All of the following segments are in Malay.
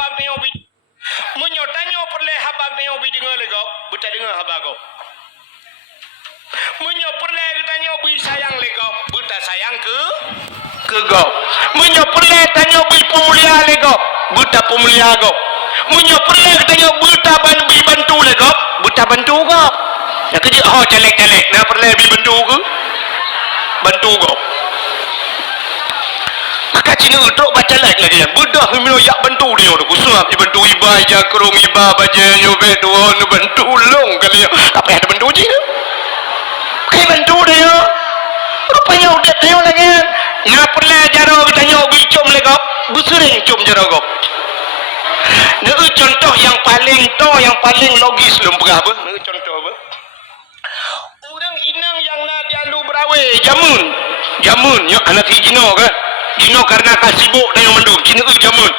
habang ni obi munyo tanyo perle habang ni obi dengar lego buta dengar habang ko munyo perle tanyo obi sayang lego buta sayang ke go munyo perle tanyo obi pemulia lego buta pemulia go munyo perle tanyo buta bantu lego buta bantu go ya kerja oh celek-celek na perle bantu ke bantu go maka Cina untuk baca lagi ya budak milo yak bantu dia tu kusap bantu iba aja kerung iba baca nyobe tuan bantu long kali ya apa ada bantu Cina kayak bantu dia rupanya udah tengok lagi ngapa lah jaro kita nyok bicom lego busering cum jaro go ini contoh yang paling logis lum pegah apa ini contoh apa orang inang yang nak dialu berawe jamun nyok anak hijino kan Cina karena kasibuk dengan mendung Cina jamun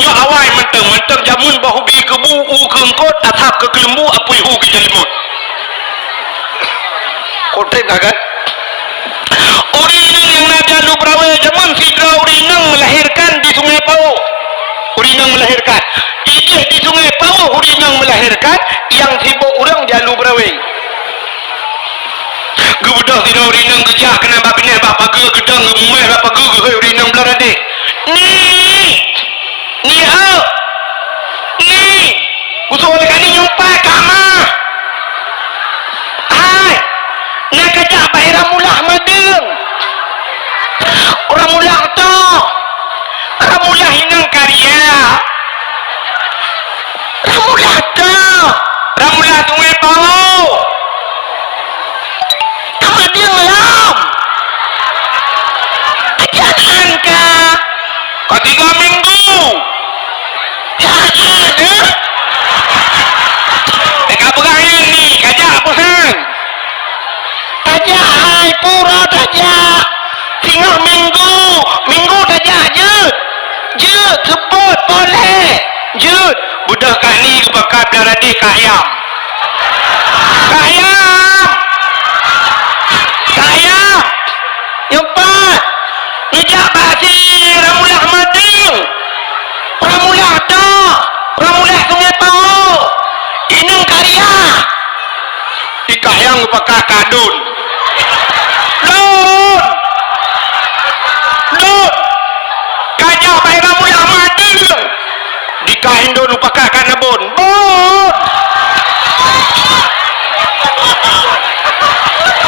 nyo awai menteng jamun bahu bi kebu keengkot atap ke kelembu apui hu ke jalimut kotek kan orang yang nak jalu berawe jamun sidra orang melahirkan di Sungai Pau orang melahirkan ijih di Sungai Pau orang melahirkan yang sibuk orang jalu berawe gebudah tidak urinang kerja kena babinah bapa ge gedang gemeh bapa ge urinang belarade ni usul kani nyumpa kama hai nak kerja bayar mulah madeng orang mulah to orang mulah hinang karya orang mulah to orang mulah Sungai Pau dia malam jangan kau 3 minggu jangan dekat berangin ni kajak bosan kajak hai pura kajak 3 minggu kajak jut kebut boleh jut budak kat ni kebakat belaradi kahyam empat ngejak basi ramulah mading ramulah Sungai Pau inang karya ikah yang pakai kadun lun kajak bayi ramulah mading dikahin dun pakai kanabun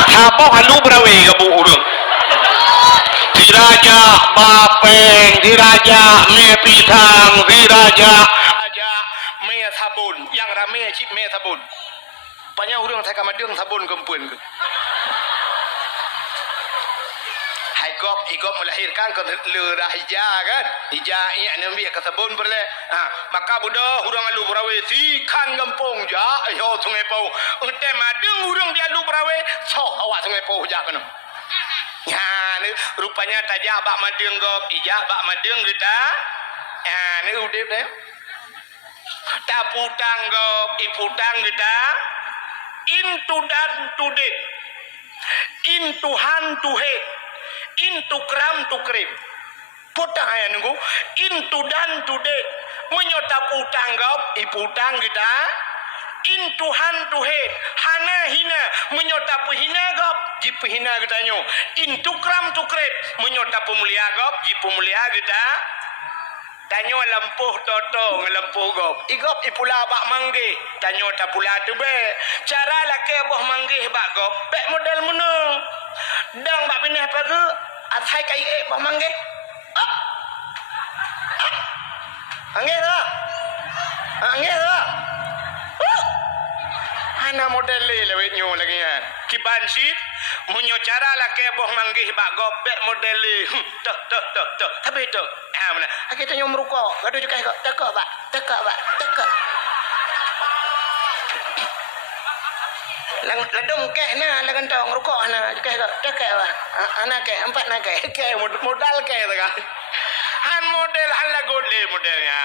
habok halu berawe gabu urung Diraja bapeng, diraja pisang, diraja me sabun, yang rame cip me sabun. Banyak orang saya kamadeng sabun kempun ke. Hai igop melahirkan ke lerah hijau kan? Hijau ia nambi ke sabun berle. Maka budak orang alu berawe sikan kampung ja, yo Sungai Pau. Ente madeng orang dia alu berawe, so awak Sungai Pau ja kena. Ya, ni rupanya tajak bak madeng gop, ijak bak madeng kita. Ya, ni udah deh. Tak putang gop, iputang kita. Into dan today, into hand to head, into kram to krem. Putang ayah nunggu, into dan today. Menyota putang gop, iputang kita. Into hand to head, hana hina, menyota pehina gop. Jipu hina kita nyo into kram to krep menyota pemulia gop jipu mulia kita tanyo lampuh toto ngelampuh gop igop ipula bak mangge tanyo ta pula tu be cara lake boh mangge bak gop bek model menung dang bak pindah pagi athai kai boh mangge angge lah ana model lewet nyo lagi kan kiban sit munyo cara lah ke boh manggih bak gop bek model tok habis tu mana kita nyom rukuk gaduh juga kok tekak bak lang ladum keh na lagan tong rukuk na keh kok tekak bak anak ke 4 nak ke modal ke kan han model ala godle modelnya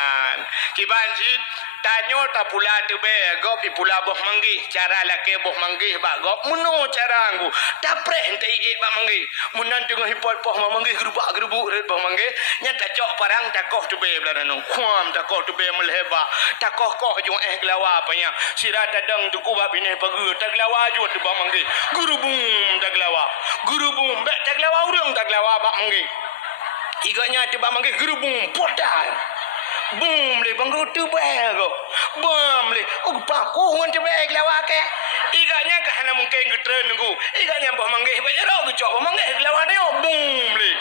kibanjit tanyo ta pula tu be gop pula boh manggih cara laki boh manggih ba gop muno cara anggu dapre ente e ba manggih munan tengah hipot poh manggih gerubak gerubuk red boh manggih nyata cok parang takoh tu be belarano kuam takoh tu be melheba takoh koh jong gelawa apanya sirata dang tu kuba bine pagi taglawa ju tu ba manggih gurubum taglawa gurubum be taglawa urang taglawa ba manggih iganya tu ba manggih gurubum podal boom le bang tu bago bom le pa ko ngon te bag lawa ke iganya ka hana mungkin getren ngu iganya bah manggih ba jero ku cok manggih lawa de boom le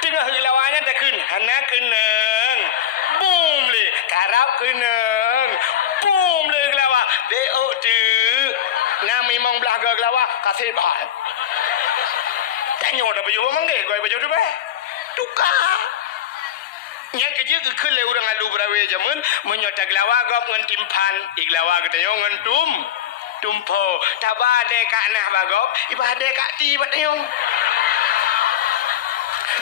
tengah lawanya tak kun hana keneng boom le karap keneng boom le lawa de o tu ngami mong blaga lawa kasih bah tanyo da baju manggih goi baju tu ba tuka nya kerja ke kele urang alu brawe jamun menyotak lawa gop ngan timpan iglawa kata yo ngan tumpo tabade kak nah bagop ibade kak ti batyo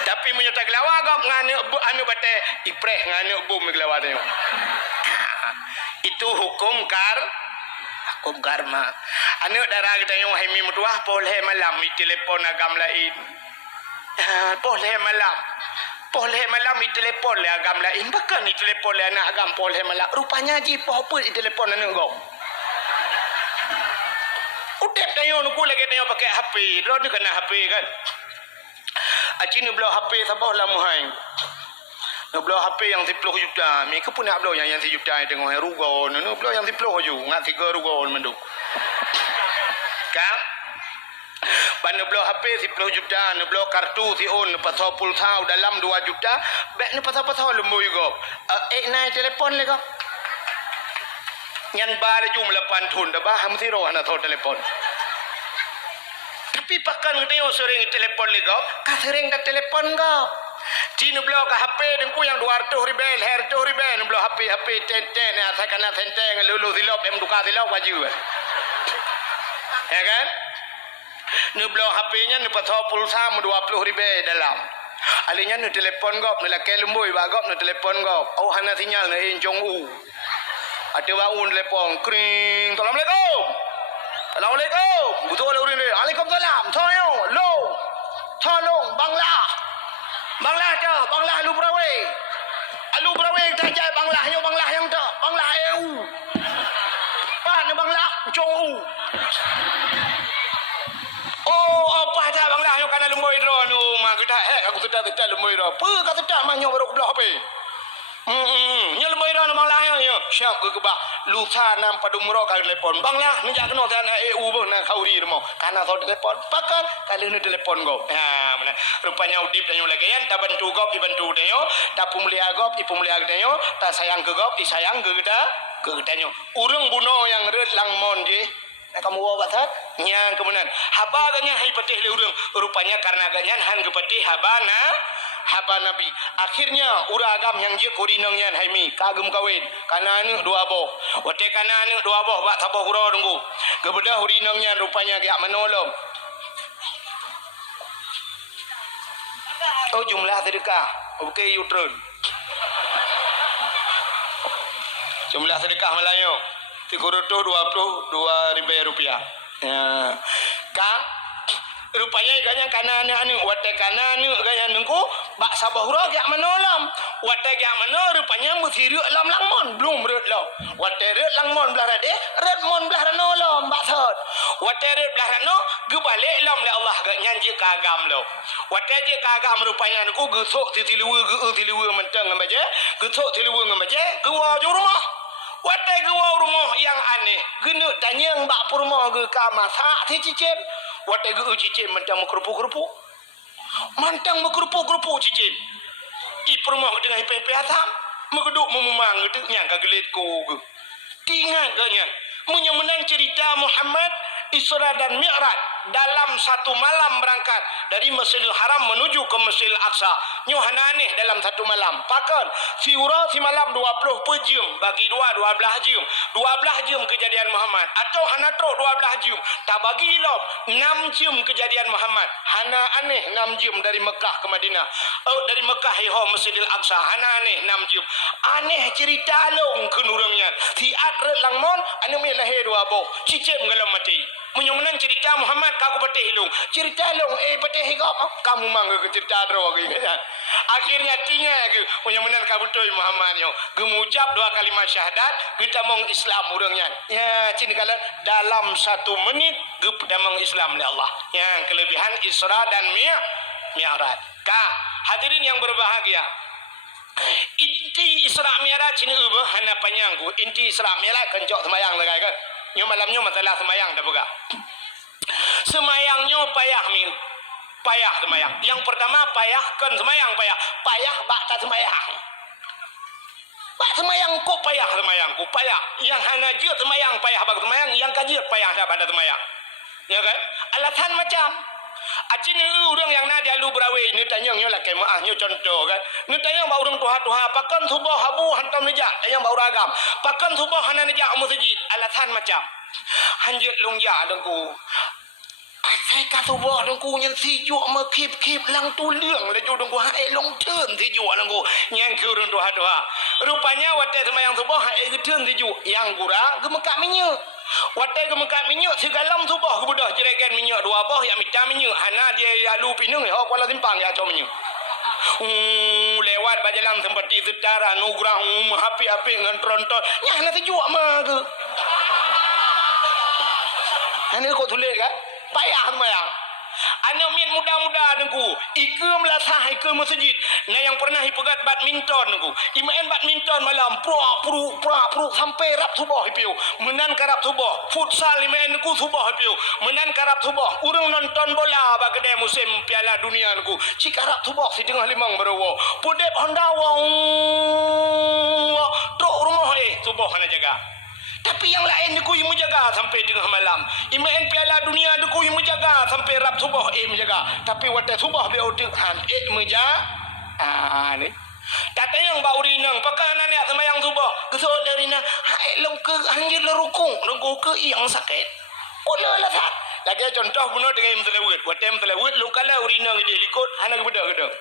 tapi menyotak lawa gop ngane anu bate ipreh ngane bum iglawa tyo itu hukum karma anu darah kata yo hai mi mutuah polhe malam mi telefon agam lain polhe malam di telefon le agam lain bahkan di telefon le anak agam polhe malam rupanya ji apa di telefon anak kau udah tayo nuku lagi tayo pakai HP ro ni kena HP kan aci ni belo HP sabah lah muhai belo HP yang 10 juta mi ke pun nak belo yang 1 juta tengok rugo no belo yang 10 ju ngat 3 rugo menduk kan Bana belo HP 10 juta, ne belo kartu si on pasal pulsa dalam 2 juta, bek ni pasal-pasal lemui go. Naik telefon le go. Nyan ba le jum 8 thun da ba ham si ro ana tho telefon. Tapi pakan teo sering telefon le go, ka sering da telefon go. Cina belo ka HP dengku yang 200 ribu, 200 ribu, ne belo HP ten asa kana tenteng lulu silop em duka silop baju. Ya kan? Ni belo HP-nya ni pasal pulsa 20 ribu dalam. Alinya ni telefon gop ni laki lembui ba gop ni telefon gop. Oh hana sinyal ni Jong U. Ada bangun telefon kring. Assalamualaikum. Assalamualaikum. Betul lah urin ni. Waalaikumsalam. Toyo, lo. Tolong Banglah. Banglah tu, Banglah Alu Brawe. Alu Brawe tajai Banglah yang tu. Banglah EU. Pan Banglah Jong U. Oh, apa dah Banglah yang kana lumoi ro nu mak kita aku sudah lumoi ro. Pe kata tak manyo baru belah HP. Nya lumoi ro Banglah yo. Siap ke ba. Lusa nam padum ro ka telefon. Banglah ni jak kena sana EU bo na khauri mo. Kana so telefon. Pakan kali ni telefon go. Ha mana. Rupanya udip danyo lagi yan ta bantu gop dibantu danyo. Ta pumulia gop ipumulia danyo. Ta sayang ke gop disayang ke kita. Ke danyo. Urang buno yang red lang mon je. Kamu bawa batat nyang kemudian haba ganya hai patih le urang rupanya karena ganyan han ke patih haba nabi akhirnya uragam yang je korinang yan hai mi kagum kawin kana anu dua boh wate kana anu dua boh bak taboh huro tunggu kebedah hurinang yan rupanya gak menolong oh jumlah sedekah okey U-turn jumlah sedekah Melayu 322 rupiah. Ya. Ka rupanya iganya kana anu wate kana anu gaya nungku bak sabahura gak menolom. Wate gak menolom rupanya musiru lam langmon belum red lo. Wate red langmon belah rade, red mon belah nolom bak sot. Wate red belah rano gebalik lam le Allah gak nyanji kagam lo. Wate je kagam rupanya nungku gesok tiliwe menteng ngambaje, gesok tiliwe ngambaje, gewa jo rumah. Watai gua rumah yang aneh. Genu tanya mbak rumah ge kama sak ti cicim. Watai ge cicim mantang mengkerupu-kerupu. Mantang mengkerupu-kerupu cicim. I rumah dengan IPP atam. Megeduk memang itu nyangka gelit ko ge. Tingan ge nyang. Menang cerita Muhammad Isra dan Mi'raj. dalam satu malam berangkat dari Masjidil Haram menuju ke Masjidil Aqsa. Nyo hana aneh dalam satu malam. Pakal si ura si malam 20 jam bagi 12 jam. 12 jam kejadian Muhammad atau hana trok 12 jam. Tak bagi ilom 6 jam kejadian Muhammad. Hana aneh 6 jam dari Mekah ke Madinah. Dari Mekah ke Masjidil Aqsa. Hana aneh 6 jam. Aneh cerita long kenurangnya. Tiat langmon anu mi lahir dua boh. Cicem galam mati. Menyomenan cerita Muhammad kaku patih long. Cerita long patih higap kamu mangga ke cerita dro gitu. Akhirnya tinggal ke menyomenan kabutoi Muhammad yo. Gemucap 2 kalimat syahadat kita mong Islam urangnya. Ya cini kala dalam 1 menit gep damang Islam oleh Allah. Yang kelebihan Isra dan Mi'raj. Hadirin yang berbahagia. Inti Isra Mi'raj ini ubah hana panyangku. Inti Isra Mi'raj kencok semayang lagi kan. Nyo malamnya masalah semayang dah buka. Semayangnya payah semayang. Yang pertama payah kan semayang payah bak tak semayang. Bak semayang kok payah semayangku payah. Yang hana jiut semayang payah bak semayang, yang kajiut payah dah pada semayang. Ya kan? Alasan macam acin orang yang nadia lu berawe ni tanya nyo lah kemaah nyo contoh kan. Ni tanya ba orang tuha pakan subuh habu hantam nejak tanya ba uragam. Pakan subuh hana nejak masjid. Alasan macam hanjut longja dengku. Asai ka subuh dengku nyen sijuk ma kip lang tu leung le jo dengku hai long teun sijuk dengku nyang ke orang tuha. Rupanya wate sembahyang subuh hai teun sijuk yang gura gemekak minyak. Watai ke mekat minyak segalam subuh ke budak ceraikan minyak 2 boh yang minta minyak hana dia ya lu pinung ya kuala simpang ya acau minyak lewat bajalan seperti setara nugrah api-api dengan tronton nya hana sejuk mah ke hana kau tulis kan payah semayang. Anak min muda-muda dengku ikut melasah ikut masjid. Nah yang pernah ipegat badminton dengku imain badminton malam pura sampai rap subuh ipiu menan karap subuh futsal imain dengku subuh ipiu menan karap subuh urang nonton bola bagede musim Piala Dunia dengku cikarap subuh si tengah limang berawo pudep Honda wong truk rumah subuh hana jaga. Tapi yang lain deku yang menjaga sampai tengah malam. Imain Piala Dunia deku yang menjaga sampai rap subuh menjaga. Tapi waktu subuh dia utuhan menjaga. Ni. Kata yang bau rinang pakai anak sama yang subuh. Kesok dari na hai long ke anjir lerukung nunggu ke yang sakit. Olah lah sak. Lagi contoh bunuh dengan yang telawut. Waktu yang telawut lu kalau urinang dia likut anak bedak gedung.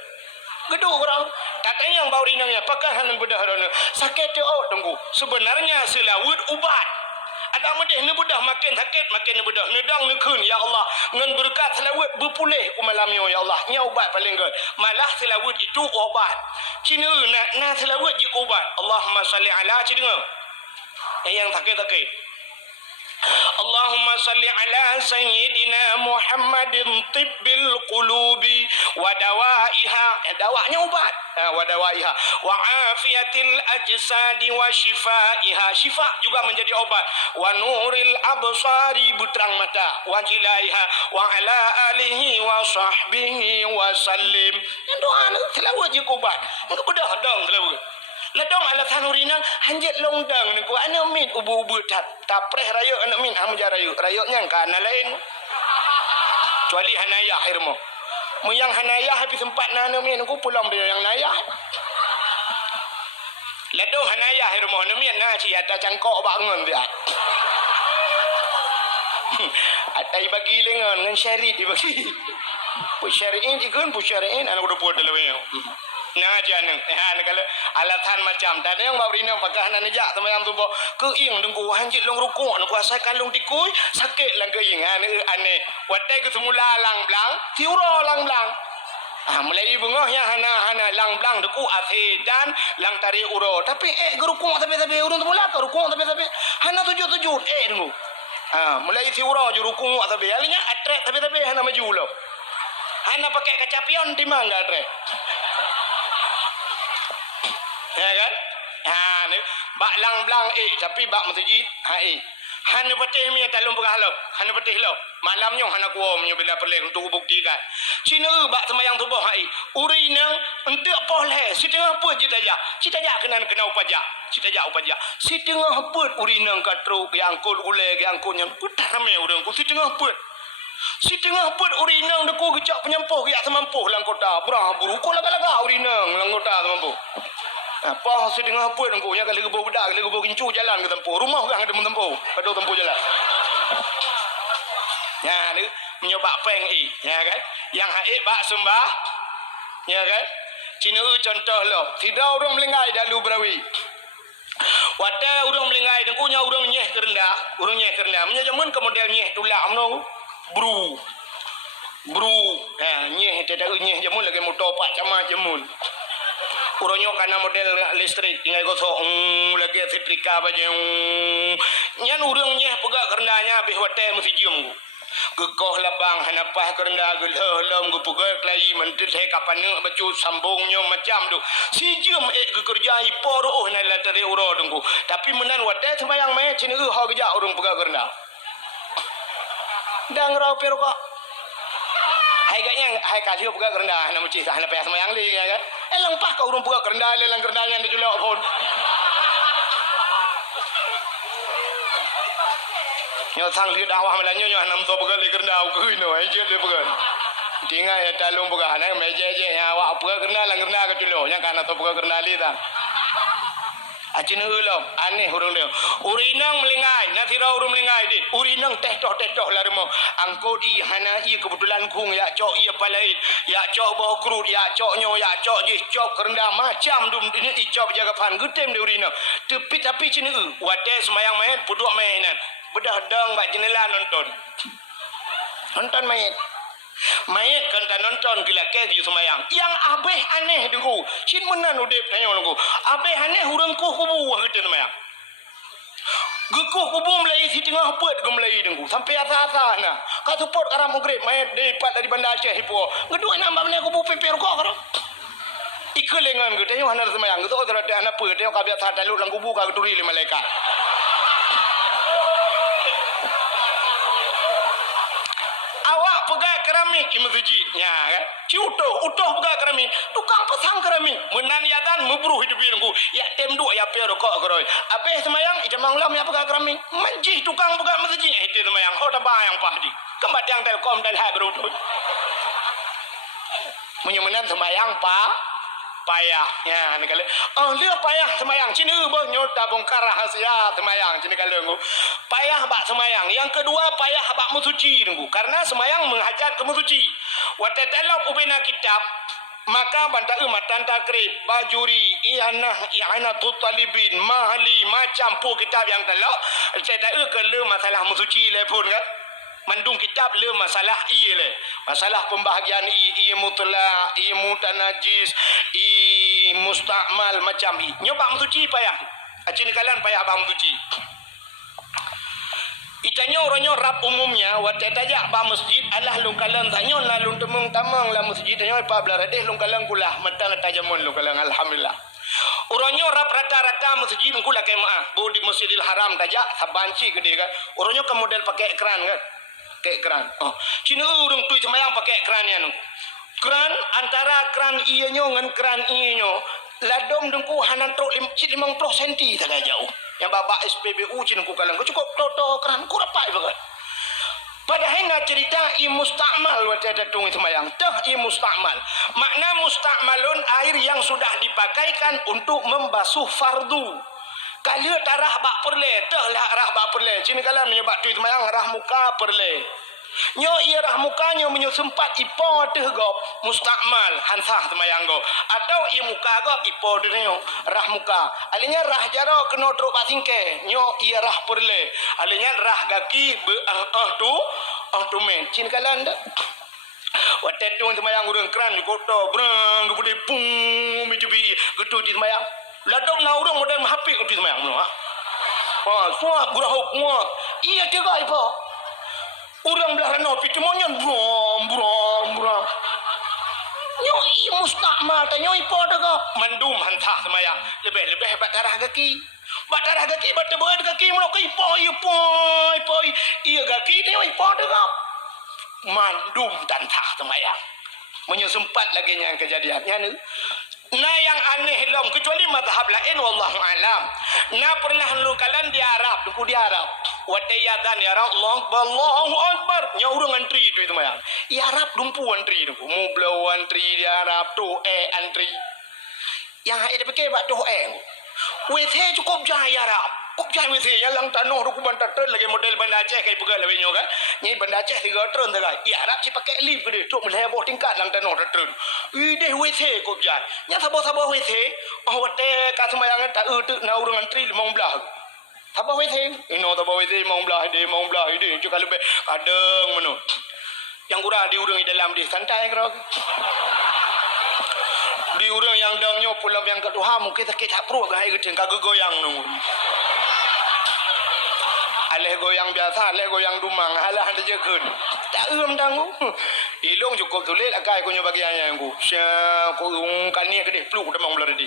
Gedung orang katanya yang bau rinangnya pakai hanan bedah rana sakit tu tunggu sebenarnya selawut ubat ada medeh ni bedah makin sakit makin bedah nedang nekun ya Allah ngan berkat selawut berpulih malamnya ya Allah nya ubat paling good malah selawut itu obat cina nak selawut je ubat Allahumma salli ala cina yang sakit Allahumma salli ala sayyidina Muhammadin tibbil qulubi wa dawaiha dawanya ubat wa dawaiha wa afiyatil ajsadi wa shifaiha shifa juga menjadi obat wa nuril absari butrang mata wa jilaiha wa ala alihi wa sahbihi wa sallim doa selawat je ubat engkau bedah dong selawat ledong ala tanurinan hanjat longdang ni ku ana min ubu-ubu tapreh rayuk ana min hamja rayuk rayuknya kana lain kecuali hanaya akhirmu muyang hanaya habis sempat nana min ku pulang dia yang nayah ledong hanaya akhirmu ana min na ci ata cangkok bangun dia atai bagi lengan ngan syari dibagi pu syariin ikun pu syariin ana udah buat dalam nah jangan kalau alasan macam tadi yang bawa pakai hana nejak sama yang tu bawa keing dengku hanjit long rukuk nak kuasa kalung tikui sakit lang keing aneh watai ke semula lang blang tiura lang blang mulai bengah yang hana lang blang deku dan lang tarik uro tapi gerukuk tapi urun semula ke rukuk tapi hana tujuh dengku mulai tiura je rukuk tapi alinya atrek tapi hana maju lo hana pakai kecapion di mangga atrek ya kan ni bak lang blang tapi bak masjid hana patih mi talung pegahlo hana patih lo malamnya hana kuom nyo bila perleh untuk buktikan cina bak sembayang subuh urinang entek poleh setengah put cita kena upajak setengah put urinang katru yang kul ule yang kunyang putar me urang ku setengah put Si tengah put urinang deku kecak penyampuh kiak semampuh lang kota. Berah buru ko laga-laga urinang lang kota semampuh. Apa si tengah put deku nya kali gebau bedak, kali gebau kincu jalan ke tempuh. Rumah orang ada tempuh, pada tempuh jalan. Ya, ni menyoba peng ya kan? Yang haik bak sembah. Ya kan? Cina contoh lo. Tidak orang melengai dalu berawi. Wata urang melengai dan kunya urang nyeh kerendah, urang nyeh kerendah. Punya zaman ke model nyeh tulak mno. Bru. Nyeh tidak nyeh jamun lagi motor pak camat jamun. Urangnya kana model listrik ingai gosok lagi setrika baje. Nyan urang nyeh pegak kerendahnya habis wata mesti jium. Gekoh labang hanapah kerendah gelom gupugak lagi mentit he kapan bacu sambungnya macam tu si jam gekerjai poroh na latari uro dengku tapi menan wadah sembayang me cina ho geja urang pegak kerendah dang rau perok hai gaknya hai kasih pegak kerendah na muci sah na payah sembayang li kan elang pah ka urang pegak kerendah lelang kerendahnya de julok pun nyo sang li dakwah melanyo nyo nam to begal kerna au kui no ai je le begal tinga ya talung begal na meje je ya wa begal kerna lang kerna ke tulo nya kana to begal kerna li ta acina ulom aneh urang dia urinang melingai na tira urang melingai di urinang teh-toh larmo angko di hana i kebetulan kung ya cok ia palait ya cok bau krut ya cok nyo ya cok je cok kerenda macam dum ini i cok jaga pan gutem de urinang tapi cina wate semayang main puduk mainan bedah dang bak jendela nonton mayat kan tak nonton gila ke di semayang yang abeh aneh dengku cin menan udep tanya dengku abeh aneh hurang ku kubu gitu semayang gekuh kubu melai si tengah put ke melai dengku sampai asa-asa nah kata pot arah maghrib mayat dapat dari Bandar Aceh hipo ngeduk nambah meneh kubu peper kok karo ikelengan gitu tanya hanar semayang gitu orang ada anak put tanya kabiat sat dalu lang kubu ka keturi le malaikat awak pegang keramik di masjid ya kan ci utuh pegang keramik tukang pasang keramik menan yadan mebruh hidup ku ya tem dua ya per kok geroi ape semayang jamang lam ya pegang keramik manjih tukang pegang masjid itu semayang ho tabayang pahdi kembat yang telkom dan hai berutuh menyumenan semayang payah ya ni kali dia payah semayang cini beuh nyota bongkar rahasia semayang cini kali nggu payah bak semayang yang kedua payah bak musuci nggu karena semayang menghajat ke musuci wa tatalab ubina kitab maka bantai matan takrib bajuri i'ana tutalibin mahali macam pu kitab yang telok cedak ke le masalah musuci le pun kan mandung kitab le masalah le masalah pembahagian mutlak mutanajis mustakmal macam nyoba musuci payah acin kalian payah bang musuci itanya orangnya rap umumnya wate tajak ba masjid alah lung kalang tanyo na lung temung tamang la masjid tanyo pa blaradeh lung kalang kulah matang tajamun lung kalang alhamdulillah orangnya rap rata-rata masjid kula kemaah bu di Masjidil Haram tajak sabanci gede kan orangnya ke model pakai ekran kan pakai ekran cina urang tu semayang pakai ekran ya keran antara keran ianya dengan keran ianya ladom dengku hanan truk 50 cm tak jauh yang babak SPBU cina ku kalang cukup toto keran ku rapai banget padahal nak cerita mustakmal wajah datung semayang mustakmal makna mustakmalun air yang sudah dipakaikan untuk membasuh fardu kalau tarah bak perle lah rah bak perle cina kalang menyebab tu semayang rah muka perle nyo irah mukanya menyo sempat ipo teh gop mustakmal hansah semayang go atau i muka gop ipo denyo rah muka alinya rah jaro kena truk basingke nyo irah perle alinya rah gaki tu men cin kalan dak watet tu semayang urang kran di kota brang gede pung mijubi gitu di semayang ladong na urang model hapi di semayang ha suah gurahuk muat iya tiga ipo urang belah rano pitumonyan brom nyo mustakmal tanyo ipo daga mandum hantah semayang lebih bat darah kaki bat beud kaki melo ipo iya kaki tanyo ipo daga mandum tantah semayang menyo sempat lagi yang kejadiannya ni Nah yang aneh lom kecuali mazhab lain wallahu alam. Nah pernah lu kalian di Arab, di Arab. Watayadan ya Allah, Allahu akbar. Nya urang antri itu mayang. Di Arab dumpu antri tu. Mu blow antri di Arab tu antri. Yang ada pakai bak tu Wethe cukup jaya Arab. Cukup jaya wethe yang lang tanoh ruku bantar lagi model Banda Aceh kai pegal lebih nyokan. Ni Banda Aceh 3 trun tagai. Di Arab si pakai lift gede. Tok meleboh tingkat lang tanoh trun. Ide wethe cukup jaya. Nya sabo-sabo wethe. Oh wate ka semayang tak tu na urang antri 15. Sabo wethe. Ino sabo wethe 15 de 15 ide. Cuk kalau kadang meno. Yang kurang di urang di dalam di santai kro. Di urang yang dangnya pulang yang kedua mungkin kita perlu ke hari kecil kagak goyang nunggu. Aleh goyang biasa, aleh goyang dumang, halah ada jegun. Tak dangu. Ilong cukup tulis akai kunyo bagiannya aku. Sia ku kan ni kedeh pluk demang belar di.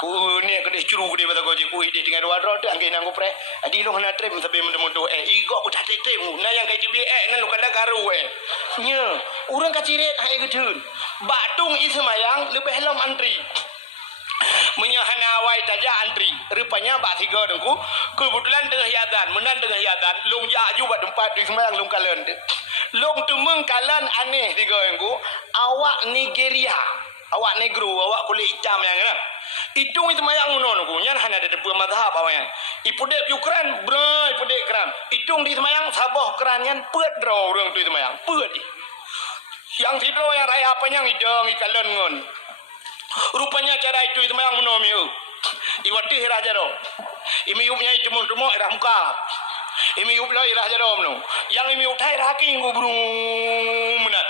Ku ni kedeh curu kedeh bata goje ku ide dengan dua rod angke nang pre. Adi ilong na trem sabe mendo igo ku tak trem. Na yang kai tibi nan lu kana garu Nya, urang kaciret hai gedun. Batung ismayang lebih lam antri. Menyahana awai taja antri. Rupanya bak 3 dengku. Kebetulan tengah yadan, menan tengah yadan, long ja juga tempat di semayang long kalen. Long temeng kalan aneh 3 dengku. Awak Nigeria, awak negro, awak kulit hitam yang kan. Itu semayang menon ku. Nyan hana ada dua mazhab awaknya. Ipudek Ukraine, bro, ipudek keran. Itu di semayang sabah keran yan peut draw urang tu semayang. Peut. Yang tidur yang raya apa yang hidang ikalan ngon. Rupanya cara itu memang menomiu. Iwati hirah jaro. Imi yupnya itu mun-mun irah muka. Imi yup lah irah jaro menu. Yang imi utai irah haki ngubrum menat.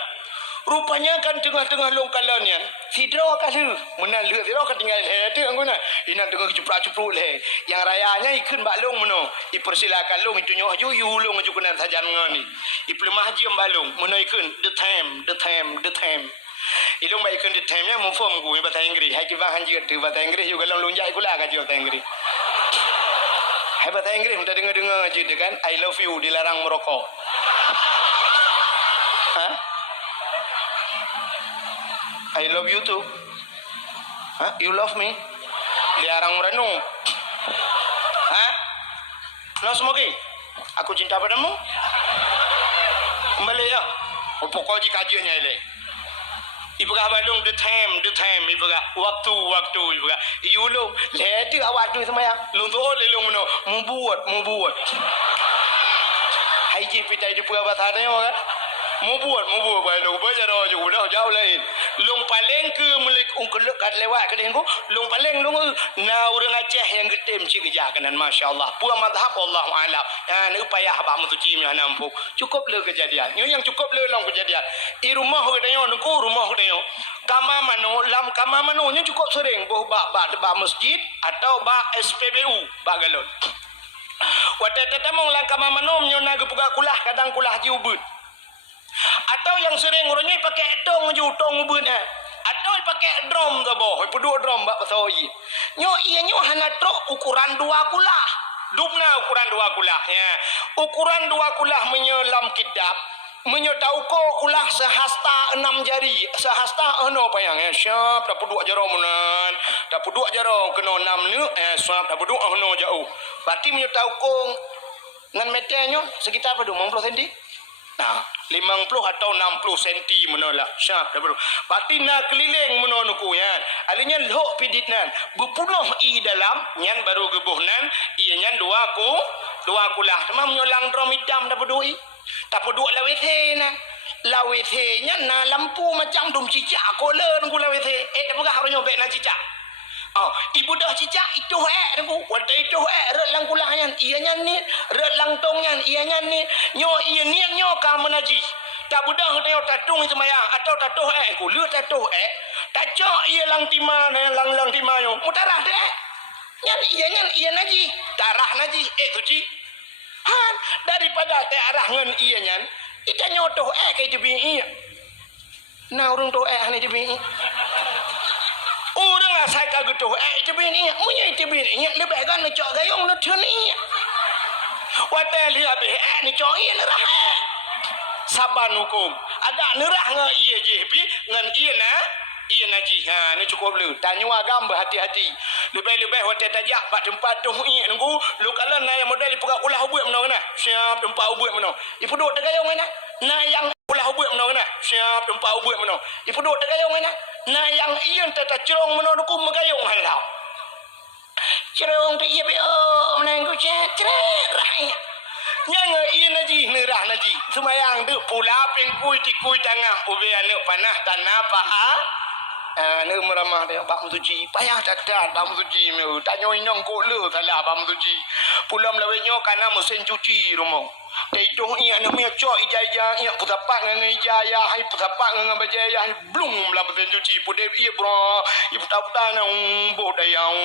Rupanya kan tengah-tengah longkalan yan. Sidro kalu. Menat lu sidro ketinggal le tu angguna. Ina tengah ceprak-cepruk le. Yang rayanya ikun baklong menu. Ipersilakan long itu nyoh juyu long ju kena sajan ngani. Iplemah jam balong menu ikun the time. Ilung baik kan di time-nya mau form gue bahasa Inggris. Hai kibang hanji tu bahasa Inggris juga long lunjak kula kan bahasa Inggris. Hai bahasa Inggris minta dengar aja kan I love you dilarang merokok. Hah? I love you too. Hah? You love me? Dilarang merenung. Hah? No smoking. Aku cinta padamu. Kembali ya. Pokok jika kajiannya ini. Ibuka balung the time ibuka waktu ibuka iulung leti awak tu semaya lung tu le lung no membuat hai ji pitai di puga batane kan membuat balung baca roh juga dah jauh lain lung paling ke milik ungkeluk kat lewat ke dengu lung paling lung na urang Aceh yang getem cik kerja kanan masya-Allah puang mazhab Allah alam ni upaya abah mutuci mi nampuk cukup le kejadian yang cukup le long kejadian i rumah kedayo nungku rumah kedayo kama mano nya cukup sering boh ba masjid atau ba SPBU ba galon wate tetemong lang kama mano nyo nagapuga kulah kadang kulah jiubut atau yang sering orangnya pakai tong ubun atau pakai drum tu boh pedua drum bak pasoi nyo ianyo hana trok ukuran 2 kulah dumna ukuran 2 kulah ya ukuran 2 kulah menyelam kitab menyetau ko kulah sehasta 6 jari sehasta payang siap dapat 2 jaro menan dapat 2 jaro kena 6 ni siap dapat 2 jauh berarti menyetau ko ngan meternya sekitar berapa 50 cm. Nah, 50 atau 60 senti menolak. Syah dah baru. Berarti nak keliling menonuku yan. Alinya lok piditnan. Berpunuh i dalam nyan baru gebuhnan i nyan dua kulah. Memang menyolang drum hitam dah berdui. Tak peduk lawethe na. Lawethe nya na lampu macam dum cicak kolen ku lawethe. Dah pegah ro nyobek na cicak. Oh, ibu dah cicak itu aku. Waktu itu red lang kulahnya. Ianya ni red lang tongnya. Ianya ni nyo iya ni nyo kamu naji. Tak budak tengok tatung semayang atau tatuh aku lu tatuh tacok iya lang timah lang timah yo. Mutarah deh. Nyan iya naji. Darah naji tuci. Han daripada teh arah ngan iya nyan. Ita nyotoh kai tebi iya. Nah urung toh ni tebi. Orang asal kagak tu, itu bini, punya itu bini, lebih kan cok gayung nak ni. Wadah lihat ni cok ini nerah. Saban hukum, ada nerah ngan iya je, ngan iya na Iya Naji, ni cukup lu. Tanya agam berhati-hati. Lebih-lebih hotel tajak, pak tempat tu nunggu. Lu kalau nak yang model ipuka ulah ubut menang kena. Siap tempat ubut menang. Ipu duk tegayong kena. Nah yang ulah ubut menang kena. Siap tempat ubut menang. Ipu duk tegayong kena. Nah yang iyan tata cerong menang duku megayong halau. Cerong tu iya be menang ku cerah. Yang iyan Naji, nerah Naji. Semayang tu pula pengkui tikui tengah. Ube anak panah tanah paha. Ni meramah dia bak musuci payah cacat bak musuci meu tanyo inong ko le salah bak musuci pulam lawetnyo kana mesin cuci rumah teitung ia na mia cok ijaya ia putapak ngan ijaya hai putapak ngan bajaya blum la mesin cuci pude ia bro ibu taputa na bodayang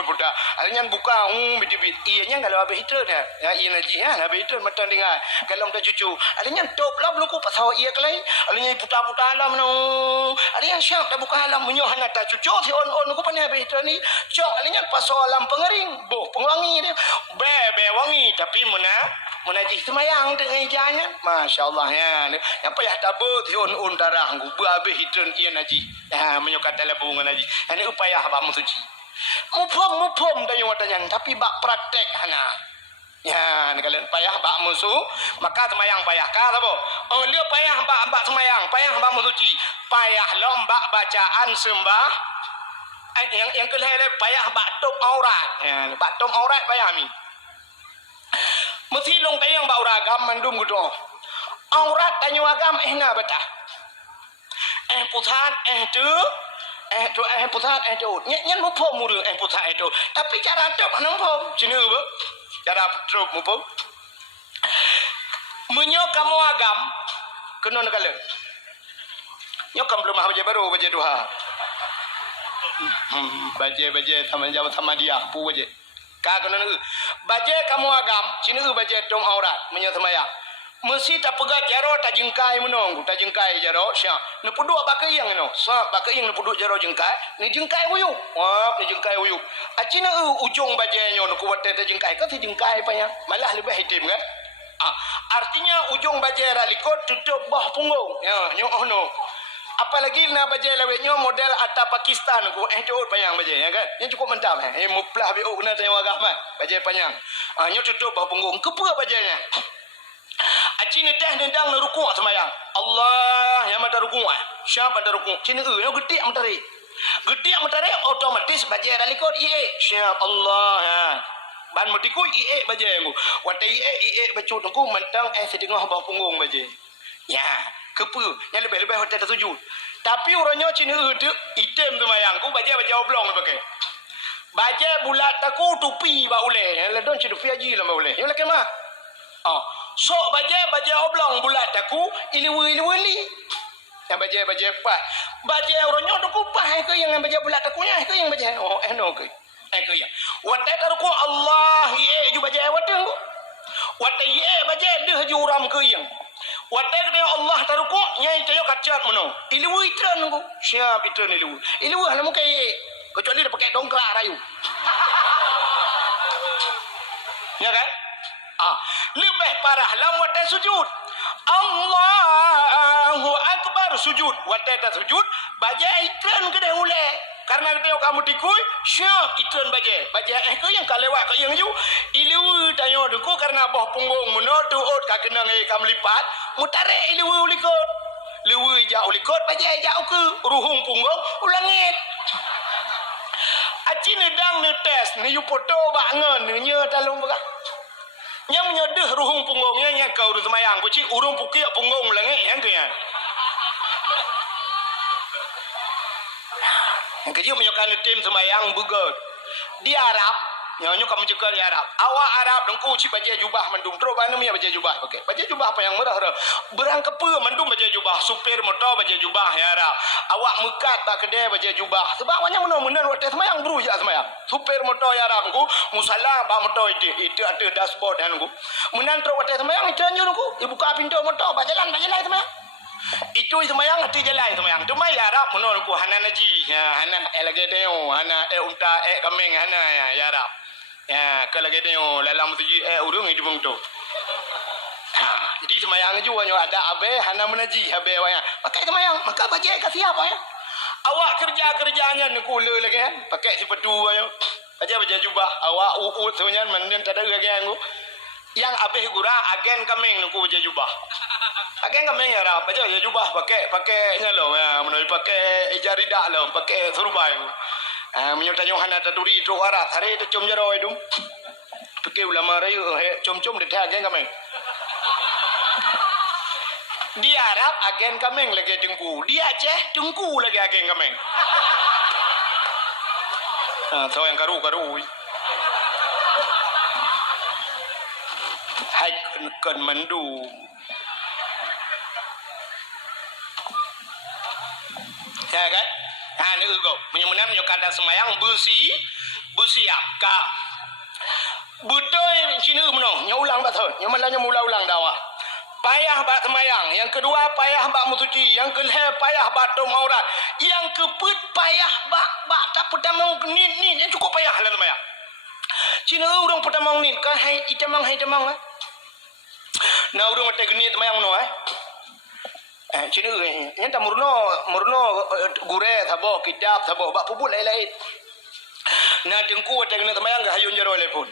buda alnya buka bidibit ia nya kalau abe hitre dah ya ia naji ha abe hitre matan dengar kalau tak cucu alnya top lah belum ku pasau ia kelai alnya puta-puta alam no alnya syap dah buka alam menyo hana ta cucu si on ku pandai abe hitre ni cok alnya pasau alam pengering boh pengwangi dia be wangi tapi munajih semayang dengan ijanya masya-Allah ya yang payah tabut on darah ku berabe hitre ia naji ha menyo kata labu naji ani upaya ba musuci mupom tanya watanya tapi bak praktek hana ya kalau payah bak musuh maka semayang payah ka apa oh dia payah bak semayang payah bak musuci payah lomba bacaan sembah yang kelihatan payah bak top aurat ya bak top aurat payah mi mesti long tayang bak uragam mandum gudo aurat tanya agam na betah pusat pusat tu nyen mu pom muru pusat tu tapi cara top anong pom sini bu cara top mu pom menyo kamu agam kena nakale nyokam belum baca baru baca doa baca sama dia pu baca ka kena baca kamu agam sini baca tom aurat menyo semayang mesti tak pegat jaro tak jengkai menong tak jengkai jaro sya ne puduk bak yang no sa bak yang ne puduk jaro jengkai ni jengkai uyu ni jengkai uyu acina ujung bajenyo ne kuat tak jengkai ka si jengkai payah malah lebih hitam kan artinya ujung baje ralikot tutup bawah punggung ya nyo no apalagi na baje lawetnyo model atas Pakistan ku tu payang baje ya kan yang cukup mantap muplah bi kena tengok agama baje panjang nyo tutup bawah punggung kepa bajenya acini teh dendang na rukuk semayang Allah yang mata rukuk siapa ada rukuk cini yo getik mentari otomatis baje ralikot siap Allah ya ban mutiku baje ngu watai bacut ku mentang sedengah bawah punggung baje ya kepu yang lebih-lebih hotel tertuju tapi orangnya cini tu item semayang ku baje oblong pakai baje bulat taku tupi ba ule la don cidu fiaji la ba ule yo lekema so baje oblong bulat aku iliwili yang baje apa baje orangnya tu kupah ke yang baje bulat aku nya ke yang baje no ke yang watai taruku Allah ju baje wateng watai baje deh ju uram ke yang watai ke Allah taruku nyai tayo kacat mono iliwi tren ku siap itren iliwi halamu kai kecuali dia pakai dongkrak rayu ya kan lebih parah lam watai sujud Allahu Akbar sujud watai tak sujud baja itren ke dah ule karena tengok kamu tikui syap itren baja ke yang kalewak ke yang ju iliu tayo duku karena bawah punggung menotu ka kenang kam lipat mutare iliu likot liu jauh likot baja jauh ke ruhung punggung ulangit aci nedang ne tes ne yu foto bangen ne nya talung baka yang menyedeh ruhung punggungnya yang kau urus semayang kuci urung pukik punggung lagi yang ke yang kecil menyokan tim semayang bugot di Arab nyonya kamu juga di Arab awak Arab dengku ci baca jubah mendung terus mana punya baca jubah okey baca jubah apa yang murah berang kepe mendung baca jubah supir motor baca jubah ya Arab awak mekat bak kedai baca jubah sebab banyak menon waktu semayang buru je semayang supir motor ya Arab ku musalla bak motor itu ada dashboard dan ku menan terus waktu semayang itu anjur ku dibuka pintu motor bak jalan semayang itu semayang hati jalan semayang tu mai Arab menon ku hana naji ya hana alligator hana unta kambing hana ya Arab ya kalau kita tengok dalam tujuh urung itu pun tu jadi semayang juga ada abe hana menaji abe waya maka semayang maka baca kasih apa ya Awak kerjanya ni kula lagi kan. Pakai sepatu ayo. Baca jubah. Awak sebenarnya menen tak ada lagi aku. Yang habis gurang agen kameng nu baca jubah. Agen kameng ya rap. Baca jubah pakai nyalo ya. Menoi pakai ijarida lo, pakai surbai. Menyutai Yohana taturi tu arat. Hari tu cum jero itu. Pakai ulama rayu cum di agen kameng. Di Arab agen kameng lagi tengku. Di Aceh tengku lagi agen kameng. So yang karu. Hai cần mandu. Ya kan? Ni ugo. Menyumunam nyokata semayang busi ka. Butoy sini umno. Nyulang bathol. Nyumalah ulang dawa. Payah bak semayang. Yang kedua payah bak musuci. Yang ketiga payah bak tum aurat. Yang keempat payah bak tak pertama ni yang cukup payah lah semayang. Cina urang pertama ni kan hai itamang na urang mate geni semayang no Cina yang tak murno gure thabo kitab thabo bak puput lain. Na dengku mate geni semayang ga hayun jero lepun.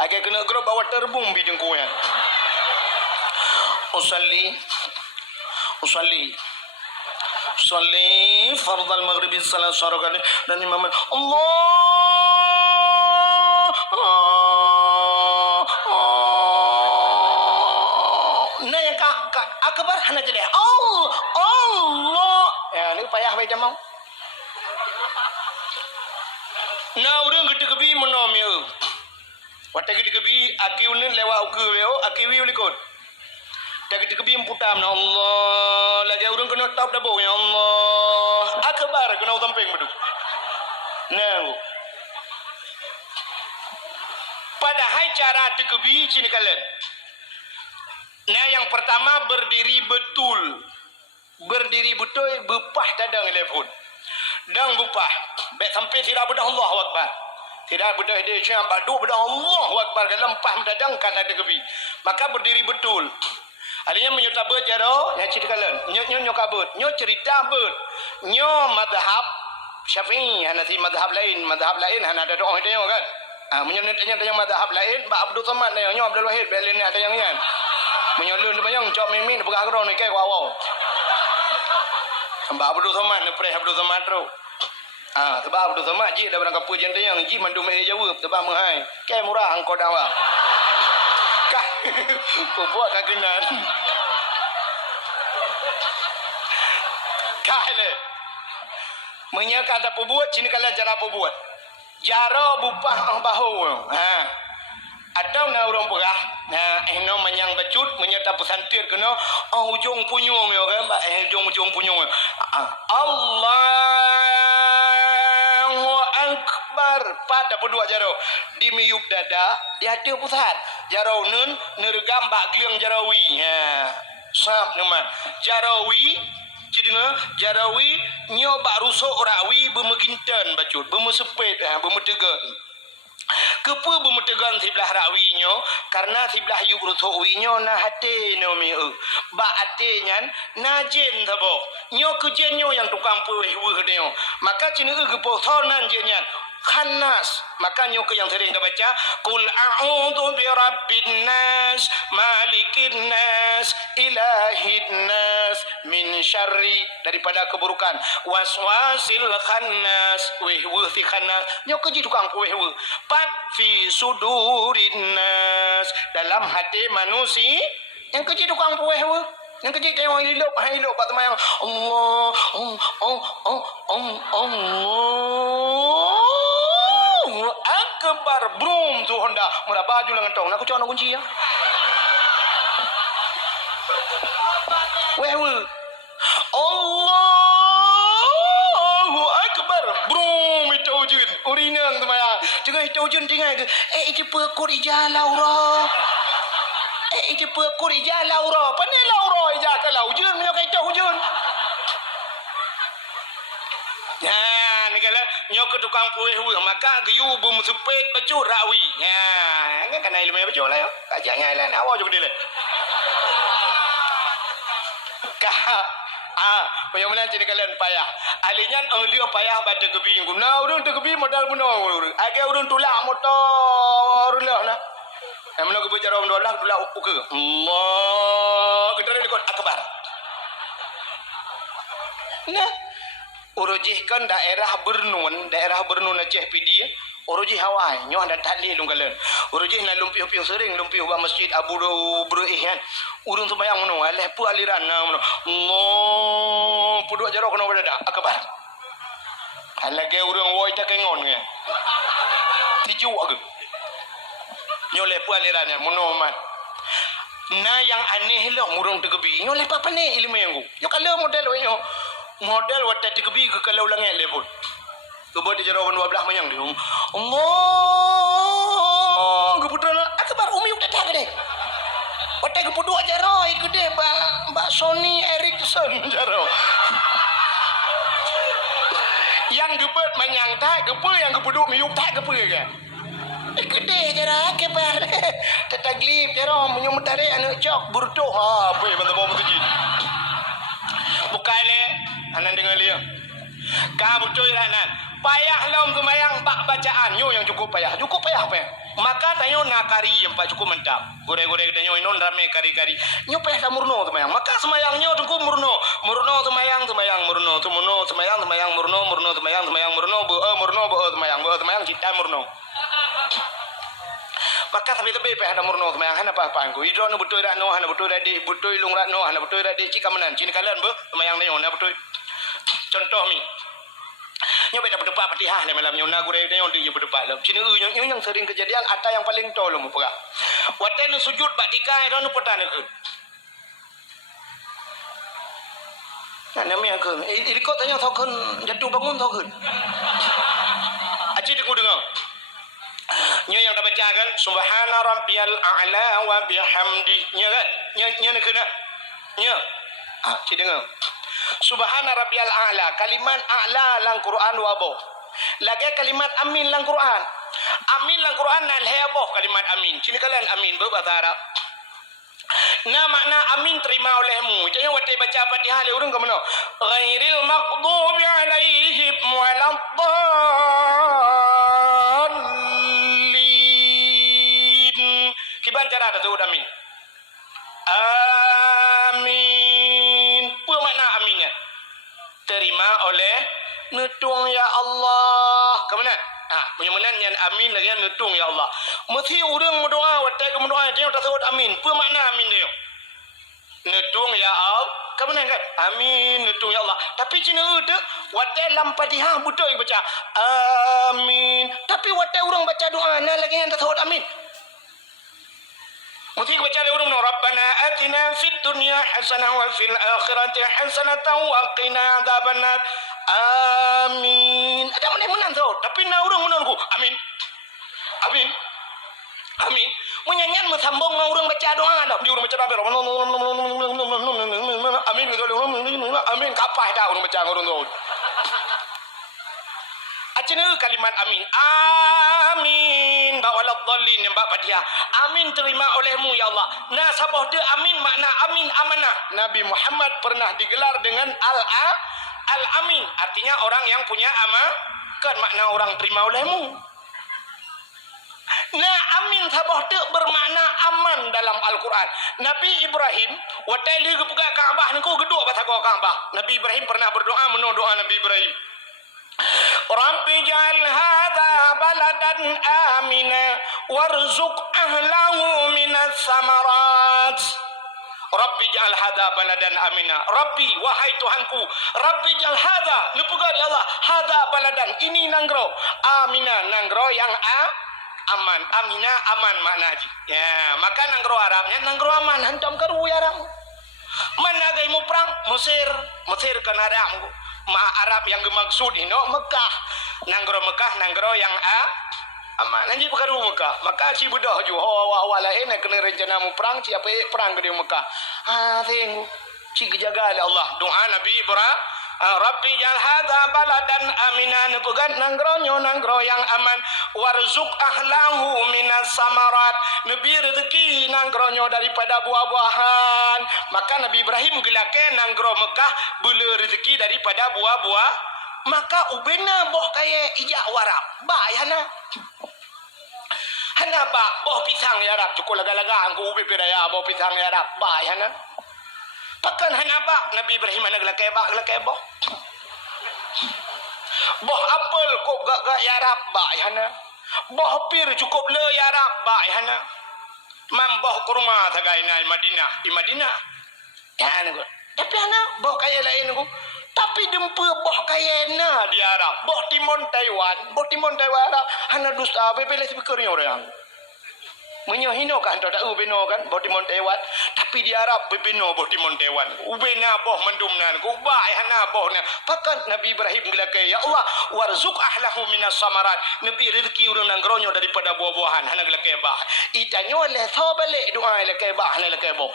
Agak kena grup bawa terbung bi dengku yang. Usalli fardal maghribi salat syarakat dan imam Allah nah yang akbar hana jadi Allah ya ni payah baca mau na urang gede kebi monomi wata gede kebi aki unen lewa uku weo aki wi ulikot tak kebi putam na Allah lagi urang kena top dabo ya Allah akbar kena utampeng bedu nah padahal cara tekebi cini kalian nah yang pertama berdiri betul bepah tadang telepon dang bupah baik sampai tidak bedah Allahu Akbar tidak bedah dia cuma badu bedah Allahu Akbar lempah tadang kata tekebi maka berdiri betul. Alinya menyuta bet jaro yang cerita kalian nyo kabut nyo cerita bet nyo madhab Syafi'i hanafi madhab lain hana ada doa itu kan menyuta madhab lain Mbak Abdul Somad nyo Abdul Wahid belin ada yang yan menyolun tu banyak cok mimin bukan agro ni kai wow Mbak Abdul Somad ni pre Abdul Somad tu sebab Abdul Somad ji dah berang kapu jente yang ji mandu me Jawa sebab mahai kai murah angkau dawa buat kagenan kale menyaka ada buat sini kalian cara buat jaro bupah bahu atau na urang perah eno menyang becut menyata pesantir kena ujung punyung yo kan ujung punyung Allahu Akbar pada berdua jaro di miyup dada di hati pusat jaro nun nergam bak gliang jarawi sap nama jarawi cidina jarawi nyo bak rusuk rawi bemeginten bacut bemesepet bemetegan kepa bemetegan sebelah rawi nyo karena sebelah yuk rusuk wi nyo na hati no mi bak hati nyan najen thabo nyo kejen nyo yang tukang puih weh nyo maka cina gepo thonan je nyan khanas makanya ke yang sering kita baca qul a'udzu birabbin nas malikin nas ilahin nas min syarri daripada keburukan waswasil khannas wehwuthi khannas nyok ji tukang wehwu pat fi sudurin nas dalam hati manusia yang keji tukang wehwu yang kecil tengok hidup pak teman yang Allah akbar brum tu Honda murah baju dengan tong aku cakap nak kunci ya wewe Allahu akbar brum itu ujun urinang teman ya jangan itu ujun tinggal ke itu pekor ijah laura itu pekor ijah laura pandai laura ijah kalau ujun punya itu ujun ni kalau nyok tukang puih maka giyu bum supet bacur rawi kan kena ilmu bacur lah yo kajaknya lain awak juga dia ka Punya mana cini kalian payah. Alinya dia payah baca kebi. Guna urang kebi modal bunuh. Agak urang tulak motor lah nah. Yang mana kebi cara mendolah tulak uke. Allah, kita ni ikut akbar. Nah, urujihkan daerah Bernun Aceh PD. Urujih Hawaii, nyoh dan tali lunggalan. Urujih na lumpiu-piu sering lumpiu ba masjid Abu Bruih kan. Urung sembayang mono, aleh pu aliran na mono. Allah, pu dua jarok kena berada akbar. Halage urang woi tak kengon ke. Tiju aku. Nyole pu aliran mono man. Na yang aneh lah murung tegebi. Nyole apa ne ilmu yang ku. Yo kalau model we model wat tegebi ke kalau langit level. Kebot di jarawan 12 manyang dia. Allah. Keputra akbar umi udah dah gede. Otak kepudu jaro gede Mbak Sony Ericsson jaro. Yang gebet manyang tak gepe yang kepudu miup tak gepe ke. Gede jara akbar. Tetaglip jaro menyum tarik anak cok burdo. Ha apa benda bawa tu ji. Bukaile anan dengar dia. Ka bucoy ranan. Payah lom semayang bak bacaan nyo yang cukup payah apa maka tanyo nakari yang pak cukup mantap gore-gore tanyo inon rame kari-kari nyo payah samurno semayang maka semayang nyo cukup murno semayang murno semayang murno semayang kita murno maka tapi payah ada murno semayang hana apa-apa angku hidro no betul dak no hana betul dak di betul lung rak no hana betul dak di cikamanan cini kalian be semayang tanyo hana betul contoh mi nyo beda berdebat Fatihah le malam nyo na gure dia on dia berdebat lah sini nyo yang sering kejadian ada yang paling tol mu pera waten sujud bak tikai don petane ke nah namanya ke ikut tanya thokun jatuh bangun thokun aci dengar nyo yang dah baca kan subhana rabbiyal a'la wa bihamdi nya kan nya kena nya aci dengar subhana rabbiyal a'la kalimat a'la lang Quran wa boh lagi kalimat amin lang Quran nal heboh kalimat amin sini kalian amin bahasa Arab na makna amin terima olehmu jangan watai baca Fatihah le urang ke mana ghairil maghdubi alaihim waladdallin kiban cara tu amin amin apa makna aminnya terima oleh nutung ya Allah ke mana punya mana yang amin lagi nutung ya Allah mesti urang berdoa watai berdoa dia tak sebut amin apa makna amin dia nutung ya Allah ke mana kan amin nutung ya Allah tapi cina tu watai lam Fatihah betul baca amin tapi watai urang baca doa nah lagi yang tak sebut amin mesti baca le urang rabbana atina fid dunya hasanah wa fil akhirati hasanah wa qina adzabannar amin ada menang tu tapi na urang menangku amin menyanyian mesambung na urang baca doa dah di urang baca doa amin amin kapah dah urang baca urang tu acina kalimat amin amin ba waladdallin yang ba Fatihah amin terima olehmu ya Allah nah sabah dia amin makna amin amanah Nabi Muhammad pernah digelar dengan al-amin artinya orang yang punya kan makna orang terima olehmu nah amin sabah dia bermakna aman dalam Al-Quran Nabi Ibrahim watai li buka Kaabah ni ko geduk pasal Kaabah Nabi Ibrahim pernah berdoa menurut doa Nabi Ibrahim Rabbi ja'al hadha baladan amina warzuq ahlahu minas samarat Rabbi ja'al hadha baladan amina Rabbi wahai Tuhanku Rabbi ja'al hadha lupuga ya Allah hadha baladan ini nanggro amina nanggro yang aman amina aman maknaji ya maka nanggro Arabnya nanggro aman hantam karu ya Arab mana gaimu perang Mesir kan ada Arab yang dimaksud ini Mekah nanggro yang aman nanti perkara Mekah maka si budak ju hawa lain kena rencana mu perang siapa perang ke Mekah tengok si kejaga Allah doa Nabi Rabbi jal hadza baladan aminan pegat nanggro yang aman warzuq ahlahu minas samarat nabi rezeki nanggronyo daripada buah-buahan. Maka Nabi Ibrahim gelake nanggro Mekah bela rezeki daripada buah-buah. Maka ubena boh kaya ijak warap ba yana hana ba boh pisang ya rap cukup laga-laga angku ube piraya boh pisang ya rap ba yana pakan hana ba Nabi Ibrahim ana gelake boh boh apel kok gak ya rap ba yana boh pir cukup le ya rap ba yana mam boh kurma tagai nai Madinah ya ana tapi ana boh kaya lain aku tapi dempe boh kaya na di Arab boh Timon Taiwan Arab hana dusta bebele sebekernya orang menyohino kan tak ada ubeno kan boh Timon Taiwan tapi di Arab bebeno boh Timon Taiwan ubena boh mendumnan kubai hana boh na pakan Nabi Ibrahim gelake ya Allah warzuq ahlahu minas samarat nabi rezeki urang nangronyo daripada buah-buahan hana gelake bah itanyo le sobale doa gelake bah hana gelake boh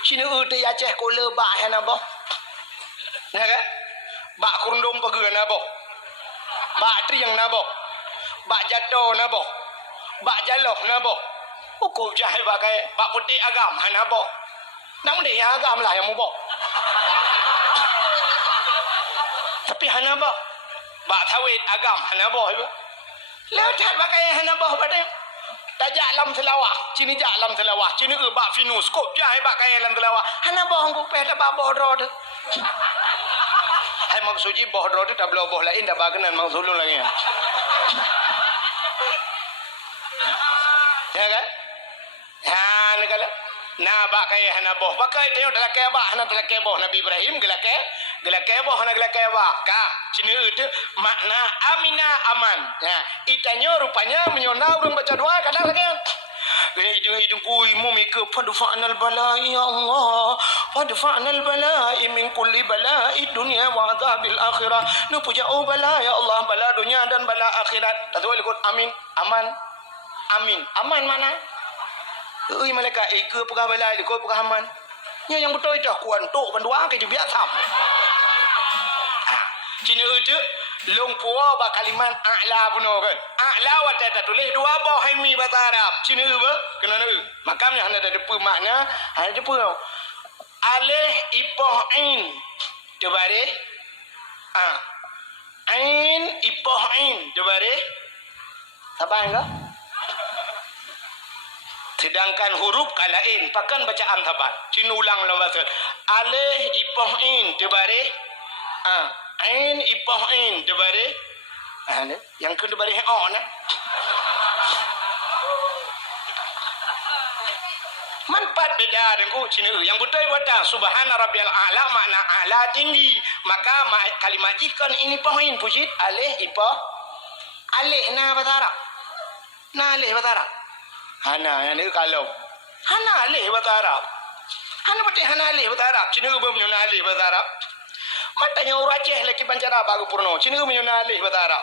sini udah ya ceh kola bak hana boh ya kan bak kurundum pege na boh bak triang na boh bak jatuh na boh bak jaloh na boh ukur jahil bagai bak putih agam hana boh nang dia agam lah yang mu boh tapi hana boh bak tawid agam hana boh lewat bagai hana boh pada tajak lam selawah cini jak lam selawah cini bak finus kop jahil bak kaya lam selawah hana boh ku peh tak boh drod hai maksudji boh drod tak belah boh lain dah bagenan maksudul lagi ya kan ha negala na bak kaya hana boh pakai tengok dalam kaya bak hana dalam kaya boh Nabi Ibrahim gelake boh hana gelake bak ka cini itu makna amina aman ya itanyo rupanya menyona urang baca doa kadang lagi hidung kui mumika fadfa'nal bala'i ya Allah fadfa'nal bala'i min kulli bala'i dunya wa adzabil akhirah nu puja oh bala ya Allah bala dunia dan bala akhirat tak tahu ikut amin aman mana ui malaikat ke pegah bala ikut pegah aman yang betul itu kuan tok pendua ke biasa cina itu long puwa ba kalimat a'la buno kan a'la wa ta tulis dua bah hai bahasa Arab cina ba kena nu makamnya hanya ada depa makna ada depa alih ipoh ain tebare ain ipoh ain tebare sabar enggak sedangkan huruf kalain pakan bacaan sabar cina ulang dalam bahasa alih ipoh ain tebare ain ipoh ain debare yang ke debare on manfaat beda dengan cina yang betul betul subhana rabbiyal a'la makna a'la tinggi maka kalimat ikan ini poin pujit alih ipoh alih na bahasa Arab na alih bahasa Arab hana yang ni kalau hana alih bahasa Arab hana betul hana alih bahasa Arab cina belum nyuna alih bahasa Arab matanya orang Aceh lagi pancara bagu purno cina menyuna alih bahasa Arab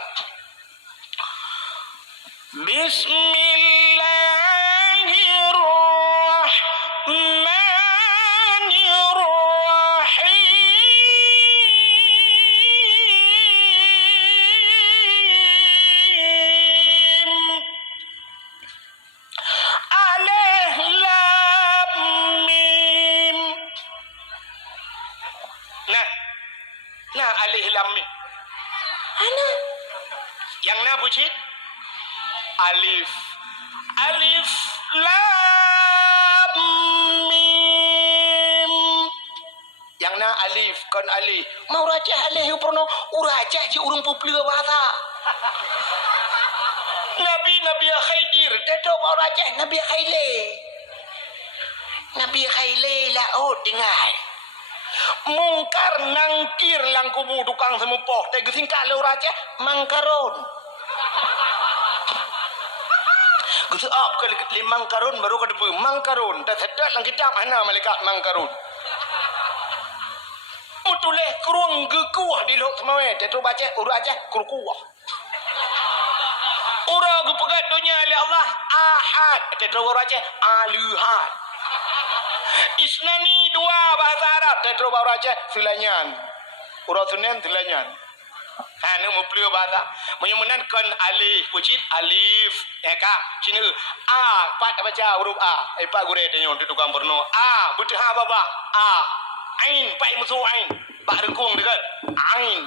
Bismillahirrahmanirrahim alif lam mim nah alih lam mim ana yang na bucit alif lam mim yang na alif kon alif mau racah alih purno uracah ci urung puplia bahasa Nabi Khaidir teto mau racah Nabi Khaile laut dengar mungkar nangkir lang kubu tukang semupoh tega singkat le raja mangkarun gusu op ke limang karun baru ke debu mangkarun tak sedap lang kitab mana malaikat mangkarun mutuleh kurung gekuah di lok semawe tetu baca uraja kurkuah ura gu pegat dunia oleh Allah ahad tetu raja aluhad Isnani dua bahasa Arab. Tetro baru aja silanyan. Urasunen silanyan. Ni muplia bahasa. Menyemenan kan alif, pucit alif. Kak, sini pak baca huruf a. Pak gure tanya untuk tukang berno. Betul ha baba. Ain, pak musuh ain. Pak rengkung dekat. Ain.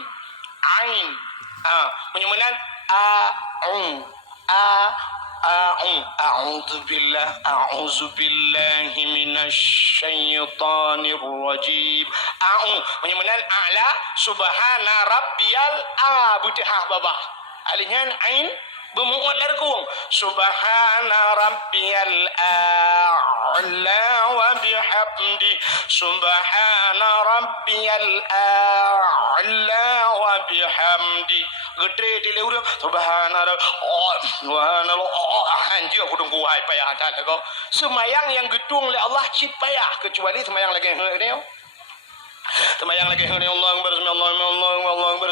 Menyemenan أعوذ بالله من الشيطان الرجيم. Menyemenan a'la subhana rabbiyal butihah baba. Alihan ain bermuat larkung. Subhana rabbiyal a'la wa bihamdi. Subhana rabbiyal a'la wa bihamdi. Gede di leureum subhanallah. Anjir aku tunggu hai payah tak kau. Semayang yang gedung oleh Allah cit payah kecuali semayang lagi ni. Semayang lagi ni Allah Akbar.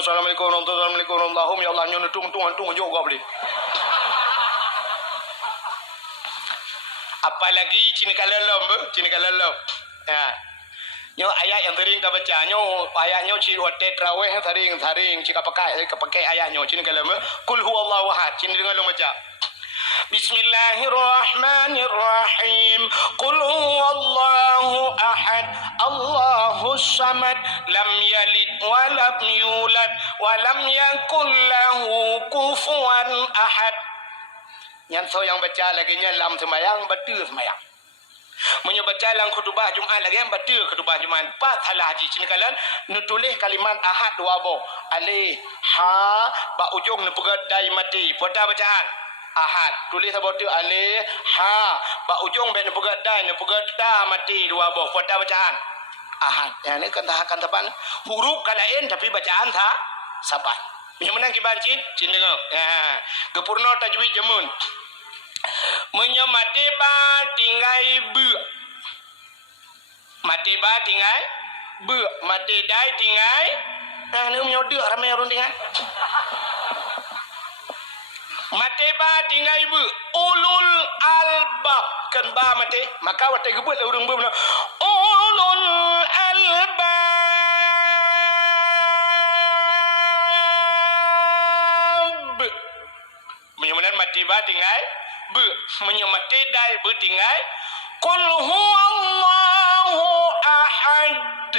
Assalamualaikum warahmatullahi ya Allah nyon tung juga boleh. Apalagi cini kalalom. Nyo ayat yang sering kita baca, nyo ayat nyo ciri hotel terawih sering jika pakai ayat nyo cini kalau kul huwallahu ahad cini dengan lo baca. Bismillahirrahmanirrahim. Qul huwallahu ahad, Allahus samad, lam yalid wa lam yulad wa lam yakul lahu kufuwan ahad. Yang yang baca lagi nya lam sembahyang betul sembahyang. Menyebaca dalam khutbah Jumaat lagi yang betul khutbah Jumaat. Empat halah haji sini kalian nutulis kalimat ahad dua bo. Alih ha ba ujung nu pegadai mati. Pada bacaan ahad. Tulis apa tu alih ha ba ujung be nu pegadai mati dua bo. Pada bacaan ahad. Yang ni kan taban huruf kalain tapi bacaan saban. Yang menang kibancin cin dengar. Gepurno tajwid jamun. Menyamatiba tinggai bu. Matiba tinggai bu. Matidai tinggai. Ni menyodok ramai orang tinggai. Matiba tinggai bu. Ulul albab. Kan ba mati. Maka watai gebut lah urung bu. Ulul albab. Menyamanan matiba tinggai bu. Menyamati dai bu tinggai. Qul huwallahu ahad,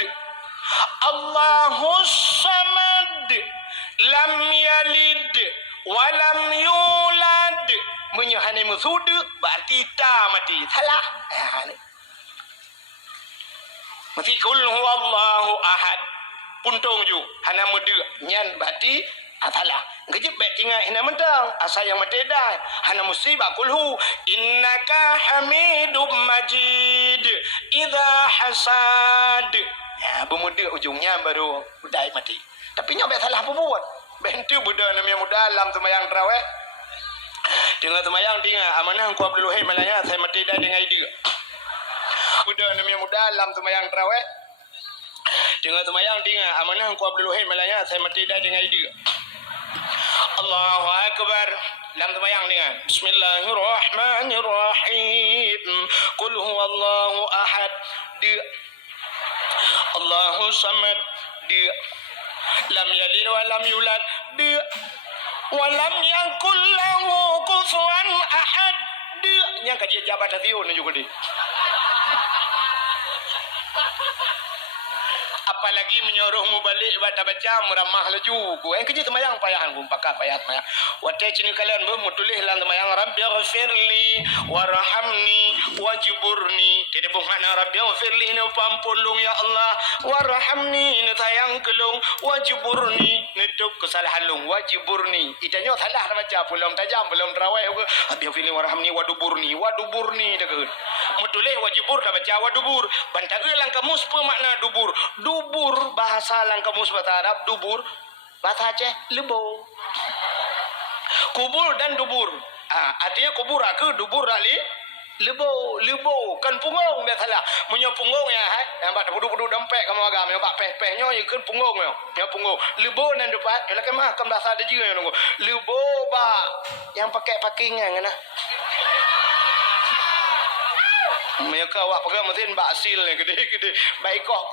Allahus samad, lam yalid wa lam yulad. Menyahani musud berarti ta mati. Salah. Mesti qul huwallahu ahad. Puntung ju hana mudu nyan berarti salah. Kejip baik tinggal hina mentang asal yang mati dah hana musibah kulhu innaka hamidum majid idza hasad. Bermuda ujungnya baru budai mati. Tapi nyo baik salah apa buat. Bentu budak namanya muda dalam semayang tarawih. Dengan semayang tinggal amanah aku Abdul Wahid malanya saya mati dah dengan ide. Budak namanya muda dalam semayang tarawih. Dengan semayang tinggal amanah aku Abdul Wahid malanya saya mati dah dengan ide. Allahu Akbar. Dalam sembahyang dengan Bismillahirrahmanirrahim. Qul huwallahu ahad. Dia Allahu samad. Dia lam yalid wa lam yulad. Dia wa lam yakul lahu kufuwan ahad. Dia yang kajian jabat hatiun juga dia. Apalagi menyuruhmu balik baca meramah laju. Yang kerja semayang payahan pun pakai payah semayang. Watai cini kalian bermutulis dalam semayang Rabbighfirli warhamni wajburni. Tidak bermakna Rabbighfirli ini pampulung ya Allah. Warhamni ini sayang kelung. Wajburni nutup kesalahan lung. Wajburni. Itanya salah baca belum tajam belum terawih. Rabbighfirli warhamni waduburni. Waduburni dekat. Mutulis wajibur dah baca wadubur. Bantaga lang kamus apa makna dubur? Dubur bahasa lang kamus bahasa Arab dubur. Bahasa Aceh lebo. Kubur dan dubur. Artinya kubur aku dubur ali lebo kan punggung dia salah. Menyo punggung ya yang bak duduk dompet kamu agam yang bak peh-pehnyo ikut punggung yo. Ya punggung. Lebo nan depan ya kan mah kan bahasa ada juga yang nunggu. Lebo ba yang pakai pakingan ngana. Mereka awak pegang mesin baksil ni gede-gede. Baik koh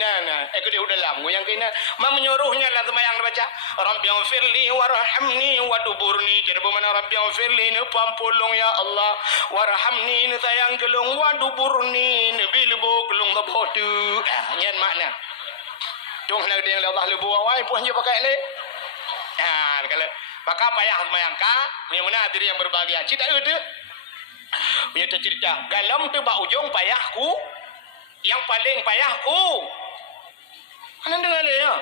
nah. Gede udah lamu yang kena. Mak menyuruhnya lah sembahyang baca. Rabbighfirli warhamni waduburni. Jadi bermakna Rabbighfirli ni pampulung ya Allah. Warhamni ni sayang kelung waduburni ni bilbo kelung tabotu. Nyan makna. Tung nak dia Allah lebu awai puan je pakai le. Kalau maka payah sembahyang ka, mana diri yang berbahagia. Cita itu punya cerita galam tu bak ujung payahku yang paling payahku mana dengar dia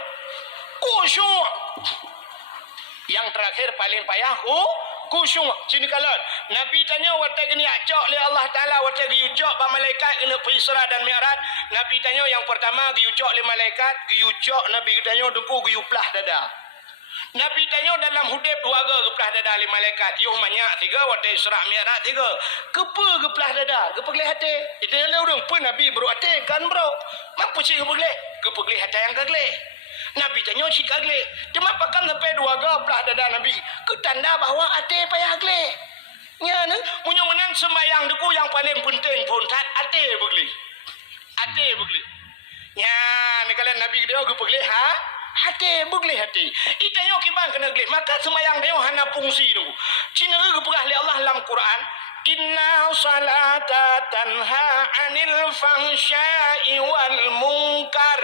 kusyuk yang terakhir paling payahku kusyuk sini kalau Nabi tanya watak ni acak oleh Allah Ta'ala watak giucak bak malaikat kena Isra dan Mi'raj Nabi tanya yang pertama giucak oleh malaikat giucak Nabi tanya dengku giuplah dada Nabi tanya dalam hudib dua geplah dada oleh malaikat. Yuh banyak tiga, waktu Isra' Mi'raj tiga. Kepa geplah dada, kepa gelih hati. Itu yang orang pun Nabi bro hati kan bro. Mampu sih kepa gelih? Kepa gelih hati yang kegelih. Nabi tanya si kegelih. Dia mapakan sampai dua geplah dada Nabi. Ketanda bahawa hati payah gelih. Ya ni, punya menang sembahyang deku yang paling penting pun saat hati begelih. Hati begelih. Ya, ni kalau Nabi dia kepa gelih ha? Hati beglih hati. Itanya kibang kena gelih. Maka semayang dia hana fungsi tu. Cina perah oleh Allah dalam Quran. Inna salata tanha anil fahsya'i wal munkar.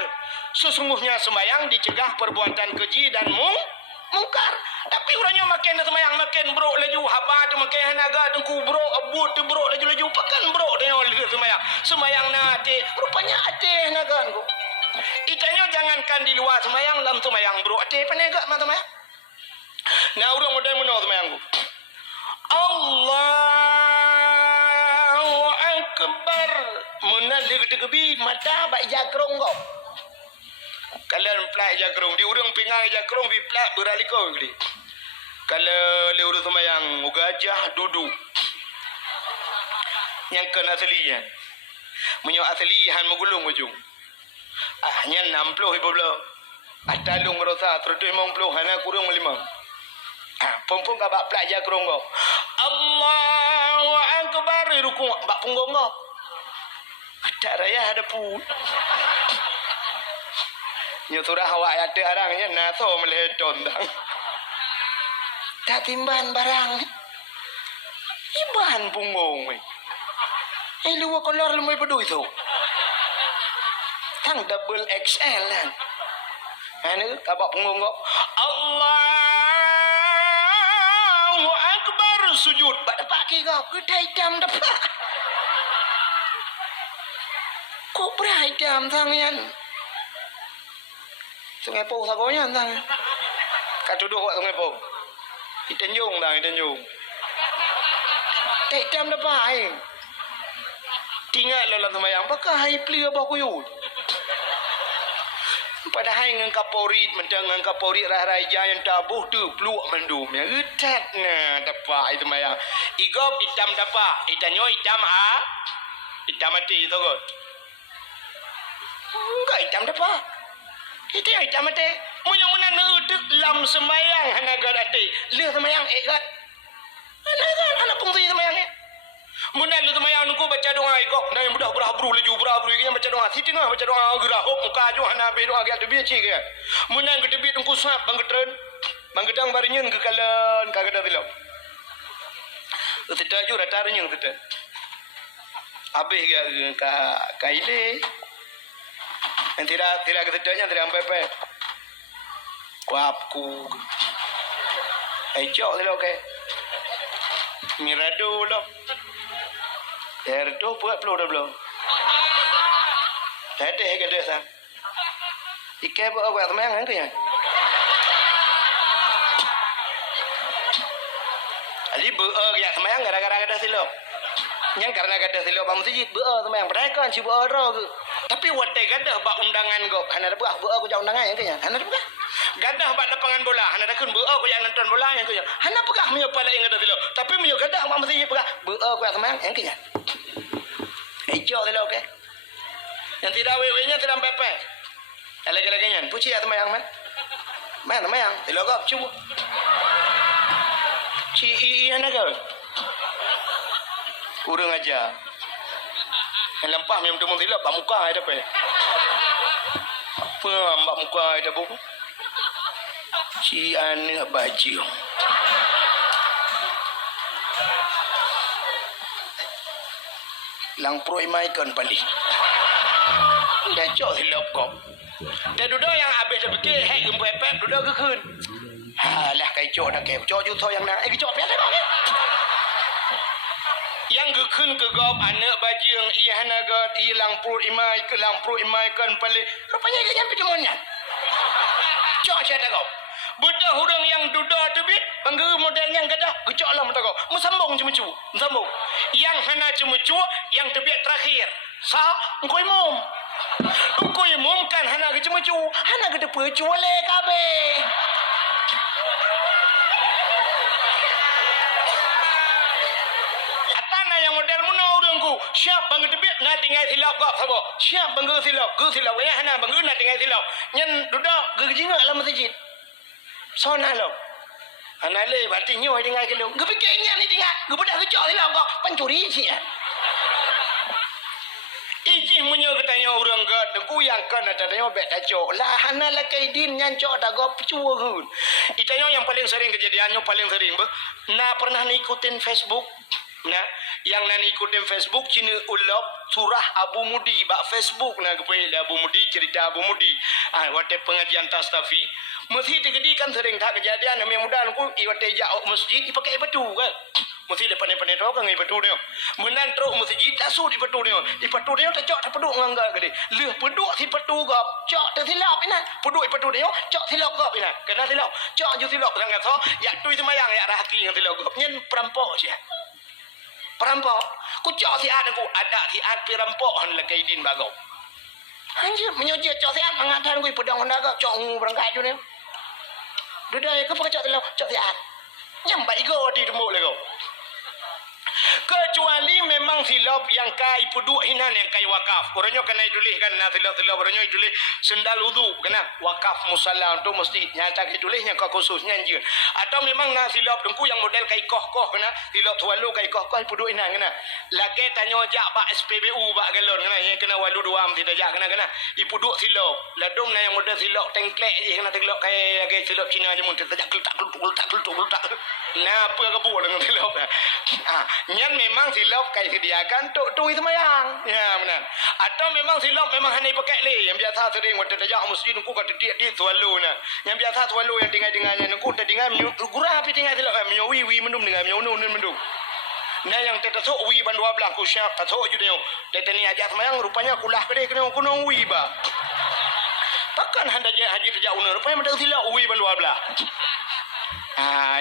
Sesungguhnya semayang dicegah perbuatan keji dan mungkar. Tapi orangnya makin semayang makin bro laju. Haba tu makin hanaga tengku bro. Abut tu bro laju-laju. Pakan bro dia oleh semayang. Semayang na hati. Rupanya hati hanaga tu. Itanya jangankan di luar semayang dalam semayang bro. Ate penegak mah semayang. Nah urang model menang semayang ku. Allahu Akbar. Menalir tegebi mata bak jakrong kau. Kalian plak jakrong di urang pingang jakrong bi plak beraliko gini. Kalau le urang semayang gajah duduk. Yang kena aslinya. Menyo aslihan megulung ujung. Hanya 60 ibu belah. Atalung rosa 150 hana kurang 5. Pompong ka bak pelajar kurang kau. Allahu Akbar ruku bak punggung kau. Tak raya ada pun. Nya surah awak ada arangnya naso meleton dang. Tak timban barang. Iban punggung. Luar kolor lumai pedui tu. Tang double XL kan. Ini kabak punggung kau. Allahu Akbar sujud. Bak dapat kau. Kedai hitam dapat. Kau berai hitam tangan. Sungai Pau sagonya tang. Kat duduk kat Sungai Pau. Itenjung tang, itenjung. Kedai hitam dapat. Tinggal dalam semayang. Apakah hai peli abah kuyut? Padahal dengan Kapolri mendengar Kapolri raya yang tabuh tu peluk mendum yang getat nah dapat itu mayang igop hitam dapat itanyo hitam hitam mati tu kot enggak hitam dapat itu yang hitam mati munya nuduk lam semayang hanaga dati leh semayang egat hanaga anak fungsi semayang ni Munan lu semayang nuku baca doa igok dan yang budak-budak bru laju bra-bru yang baca doa siti ngah baca doa gerah hok muka jo hana be doa dia tebi ci ke munan ke tebi nuku sap banggetren banggetang barinyeun ke kalan kagada bilau teta ju rata renyeng teta habis ke kaile yang tidak ke tetanya tidak sampai kuapku ejok dia okey mirado lo Erdo buat pelur dah belum? Tadi ke dia sah. Ikai buat apa teman yang tu ya? Ali buat ya teman gara-gara ada silap. Yang karena ada silap bang masjid buat teman mereka kan si buat orang. Tapi watai gadah bak undangan kau. Hana ada buat aku jak undangan yang tu ya. Hana ada buat. Gadah bak lapangan bola. Hana ada kun buat aku yang nonton bola yang tu ya. Hana pegah menyo pala yang ada silap. Tapi menyo gadah bak masjid pegah buat aku teman yang tu ya. Hijau tu lah okey. Yang tidak wewe-nya tidak pepe. Lagi-laginya puci ya teman yang man. Man teman yang tidak kau cuba. Ci iya nak kau. Urang aja. Lempah memang tu mesti lah bak muka ada pe. Apa bak muka ada bu? Si ane baju. Lang pro imaikan pali. Dah cok hilap kop. Dah duduk yang habis dah fikir, hei gempa pep duduk ke kun. Halah kai cok dah ke. Cok ju yang nak. Ke cok pep dah ke. Yang ke kun ke gop anak bajing iya naga ilang pro imai ke lang pro imaikan pali. Rupanya ke nyampe di monyan. Cok saya dah kop. Budak hurang yang duduk tu bit, bangga model yang gadah, gecok lah mata kau. Musambung cuma cu, musambung. Yang hana cuma cu, yang tebik terakhir. Sa, engkau imum. Engkau imum kan hana ke cuma cu, hana ke depa cu le kabe. Atana yang model muna urangku, siap bangga tebik nak tinggal silap kau sabo. Siap bangga silap, ya hana bangga nak tinggal silap. Nyen duduk gegejinga dalam masjid. Sona lo. Anale berarti nyoy dengar ke lo. Gepikirnya ni dengar. Gebudak kecok hilang kau pencuri sih ya. Iji munyo katanya orang ke dengku yang kan ada tanya bet dacok. Lah hana la kaidin nyancok dah go pecua gun. Itanya yang paling sering kejadiannya paling sering be. Nah pernah ngikutin Facebook. Nah, yang nani ikutin Facebook cina ulap surah Abu Mudi bak Facebook nah kepai Abu Mudi cerita Abu Mudi. Wate pengajian tastafi mesti digedikan sering tak kejadian yang mudah aku iwate jauh masjid dipakai batu kan. Mesti depan tu kan ngai batu dia. Menan teruk masjid tasuk di batu dia. Di batu dia tak cok tak peduk ngangga gede. Leh peduk si batu gap. Cok tak silap ina. Peduk batu dia cok silap gap ina. Kena silap. Cok ju silap sangat so. Ya tu semayang ya rahaki yang silap gap. Nyen perampok sia. Perampok. Ku cok si ada ku ada si ad perampok han la kaidin bagau. Anjir menyojek cok si ad mengadakan ku pedang honda gap cok berangkat ju ni. Dudai ke pakai cok silap cok si ad. Nyambai go di rumah lego. Kecuali memang silap yang kai puduk hinan yang kai wakaf. Orangnya kena tulis kan na silap-silap orangnya tulis sendal wudu kena wakaf musalla tu mesti nyata ke tulisnya ke khususnya anjir. Atau memang na silap dengku yang model kai koh-koh kena silap walu kai koh-koh puduk hinan kena. Lagi tanya jak bak SPBU bak galon kena yang kena walu dua am tidak jak kena i puduk silap. Ladum na yang model silap tengklek je kena teglok kai lagi silap Cina je mun tak tak. Nah apa kebu dengan silap. Nyan memang silap kai sediakan tok itu mayang. Ya benar. Atau memang silap memang hanya pakai le yang biasa sering waktu tajak masjid ku kata dia tualu na. Yang biasa tualu yang tinggal-tinggalnya ku tak tinggal gurah api tinggal silap menyowi mendum dengan menyono mendum. Nah yang tetasuk wi ban 12 ku syak tasuk ju dia. Tetani ajak semayang rupanya kulah kede kena kuno wi ba. Takkan hendak haji tajak una rupanya mendak silap wi ban 12.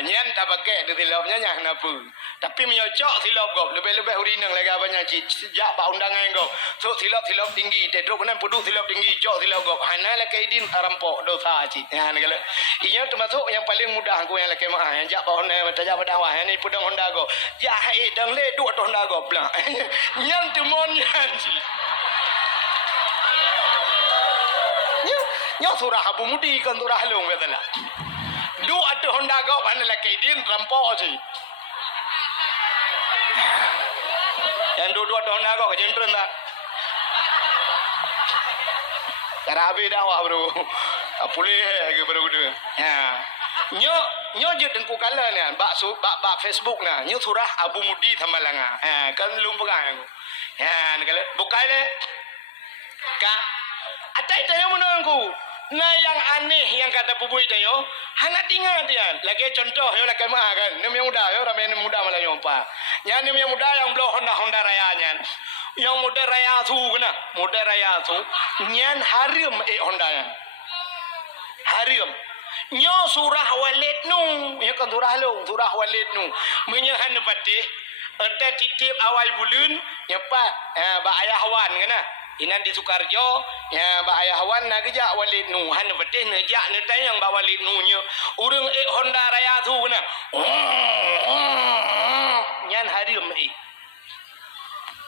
Nyan tak pakai tu silapnya nyah kenapa. Tapi menyocok silap kau. Lebih-lebih urinang lagi banyak cik. Sejak pak undangan kau. So silap-silap tinggi. Teduk kenan puduk silap tinggi. Cok silap kau. Hana lah kaidin rampok dosa cik. Negala. Ia termasuk yang paling mudah aku yang laki mah. Yang jak pak Honda. Tajak pada awal. Yang ni pudang Honda kau. Jahit dan le duk atau Honda kau. Pelang. Nyan tu monyan cik. Nyan surah Abu Mudi kan surah halung. Betul lah. Duk atau Honda kau. Hana lah kaidin rampok cik. Yang dua-dua tahun aku kejentron tak? Karabi dah wah bro. Pulih ke bro tu. Ya. Nyo je tengku kala ni. Bak Facebook na. Nyo surah Abu Mudi Tamalanga. Kan belum pegang aku. Ya, negala. Bukai le. Ka. Atai tanya mana aku? Nah yang aneh yang kata pubui tayo, hana tinggal dia. Lagi contoh yo lagi mah kan, nem yang muda yo ramai nem muda malah nyompa. Yang nem yang muda yang blow Honda rayanya. Yang muda raya tu kena, muda raya tu nyan harim Honda nya. Harim. Nyo surah walid nu, ya kan surah walid nu. Menyahan patih, ente titip awal bulan, nyepa ba ayah wan kena. Inan di Sukarjo, ya ba ayah wan na gejak walid nu, han patih nejak ne tayang ba walid nu nya. Urang Honda raya tu kena. Nyan harim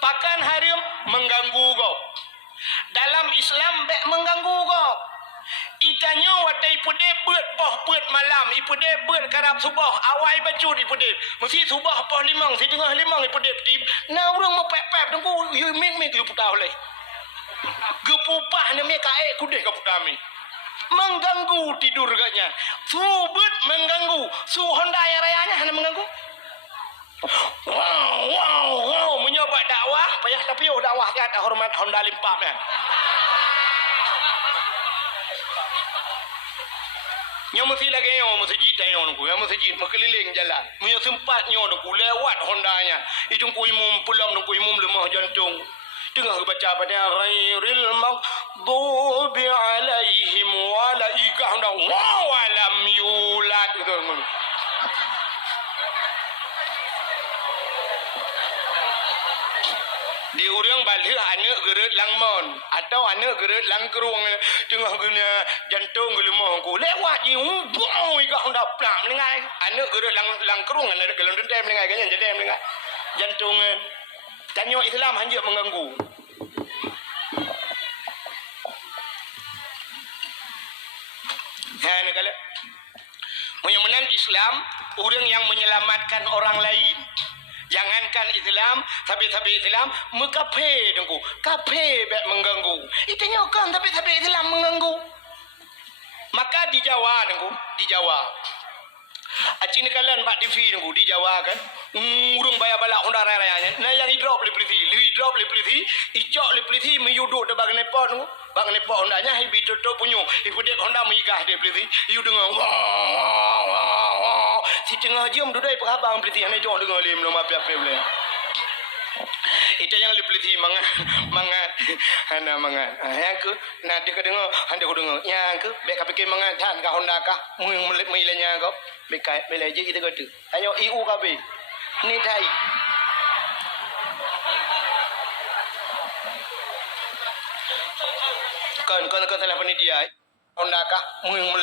Pakan harim mengganggu kau. Dalam Islam mengganggu kau. Itanya watai pude beut poh beut malam ipude beut karab subuh awai baju ipude mesti subuh poh limang si tengah limang ipude tip na urang mau pep-pep tengku you mik you putau le gepupah ne me kae kude ka putami mengganggu tidur katnya su beut mengganggu su Honda rayanya hanya mengganggu wow menyoba dakwah payah tapi dakwah kata hormat Honda limpah ya. Yang mesti lagi yang mesti jita yang aku, yang mesti jita makeliling jalan. Punya sempat yang aku lewat Hondanya. Itu ku imum pulang ku imum lemah jantung. Tengah baca pada ghairil maghdubi alaihim wala ikahna wa lam yulad itu. Di urang balik anak geret langmon atau anak geret langkerung tengah guna jantung gelemah ku lewat ni wow ika hendak plak mendengai anak geret langkerung anak gelam dendam mendengai kan jadi mendengai jantung tanya Islam hanya mengganggu ha nak kala menyamanan Islam orang yang menyelamatkan orang lain. Jangankan Islam, tapi Islam mekape dengku. Kape bet mengganggu. Itanya kan tapi Islam mengganggu. Maka di Jawa dengku, di Jawa. Acin kalian bak TV dengku di Jawa kan. Urung bayar balak Honda rayanya. Nah yang drop le polisi, icok le polisi meyuduk de bag nepot dengku. Bag nepot Hondanya hibi tutup punyu. Ibu dek Honda mengigah de polisi. Iu dengar si tengah jam duduk perhabang peliti yang jauh dengar lim nama apa boleh itu yang peliti mangat hana mangat yang ke nak dia dengar handa ku dengar yang ke bek kapik mangat tan ka Honda ka milenya kau bekai belaje kita kata ayo IU KB ni tai kan salah panitia Honda ka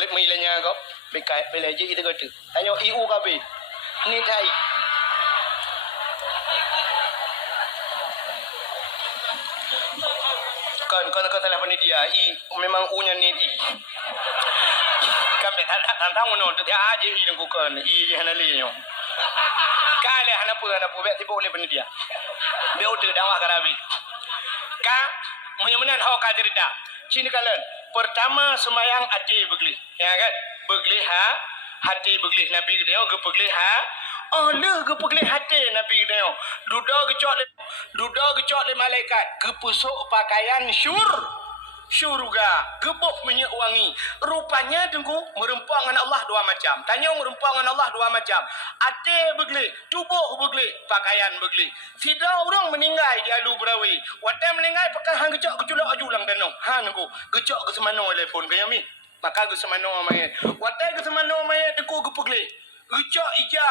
milenya kau bekai belaje kita kata ayo IU KB ni tai kan salah panitia memang unya ni kan tantang uno tu dia aje ni ku kan je hana le nyo kale hana pu bet tiba oleh panitia be otu dakwah karabi ka menyamanan hau ka cerita sini kalian pertama semayang ati begli ya kan begli hati begli nabi dia ke begli le ke begli hati nabi dia duduk kecok le malaikat ke pusuk pakaian syurga gebuh minyak wangi rupanya tengku merempah dengan Allah dua macam tanya merempah dengan Allah dua macam ate begli tubuh begli pakaian begli tidak orang meninggal di alu berawi watai meninggal pakai hang kecok keculak ajulang danau nengku kecok ke semano telefon kaya mi maka ke semano mayat watai ke semano mayat tengku gepegli kecok ija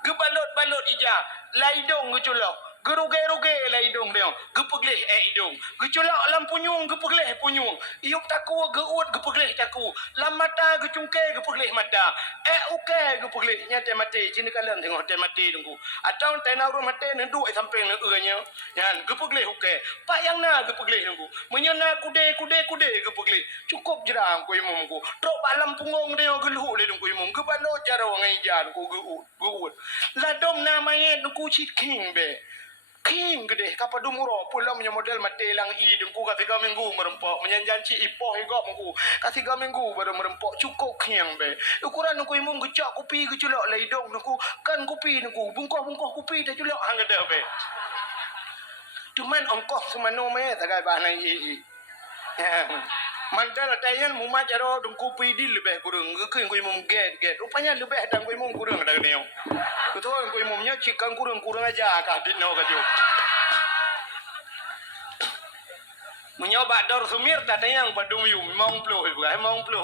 gebalot ija laidong keculak geruge lah hidung dia gepegleh hidung geculak lam punyung gepegleh punyung iup taku geut gepegleh taku lam mata gecungke gepegleh mata uke gepegleh nyate mati cini kalian tengok te mati tunggu atau te nauru mati nendu sampai ne nya yan gepegleh uke pak yang na gepegleh tunggu menyana kude gepegleh cukup jerang ku imum ku trok balam punggung dia geluh le tunggu imum gebalo cara wangai jar ku geut ladom namanya tunggu king be King gede kapal dumuro pulang punya model mati lang dengku kasih kau minggu merempok menyanjanci ipoh igok minggu kasih kau minggu baru merempok cukup king be ukuran nungku imung gecak kopi geculok laidong nungku kan kopi nungku bungkoh kopi dah culok hang gede be cuman ongkoh semano me tagai bahan mantal tayan mumat jaro dengku pidi lebih kurang ngeukeun ku imum get rupanya lebih dan ku imum kurang ada neo betul ku imumnya cikan kurang aja ka dino ka jo menyoba dor sumir tatanya yang padung yum mong pluh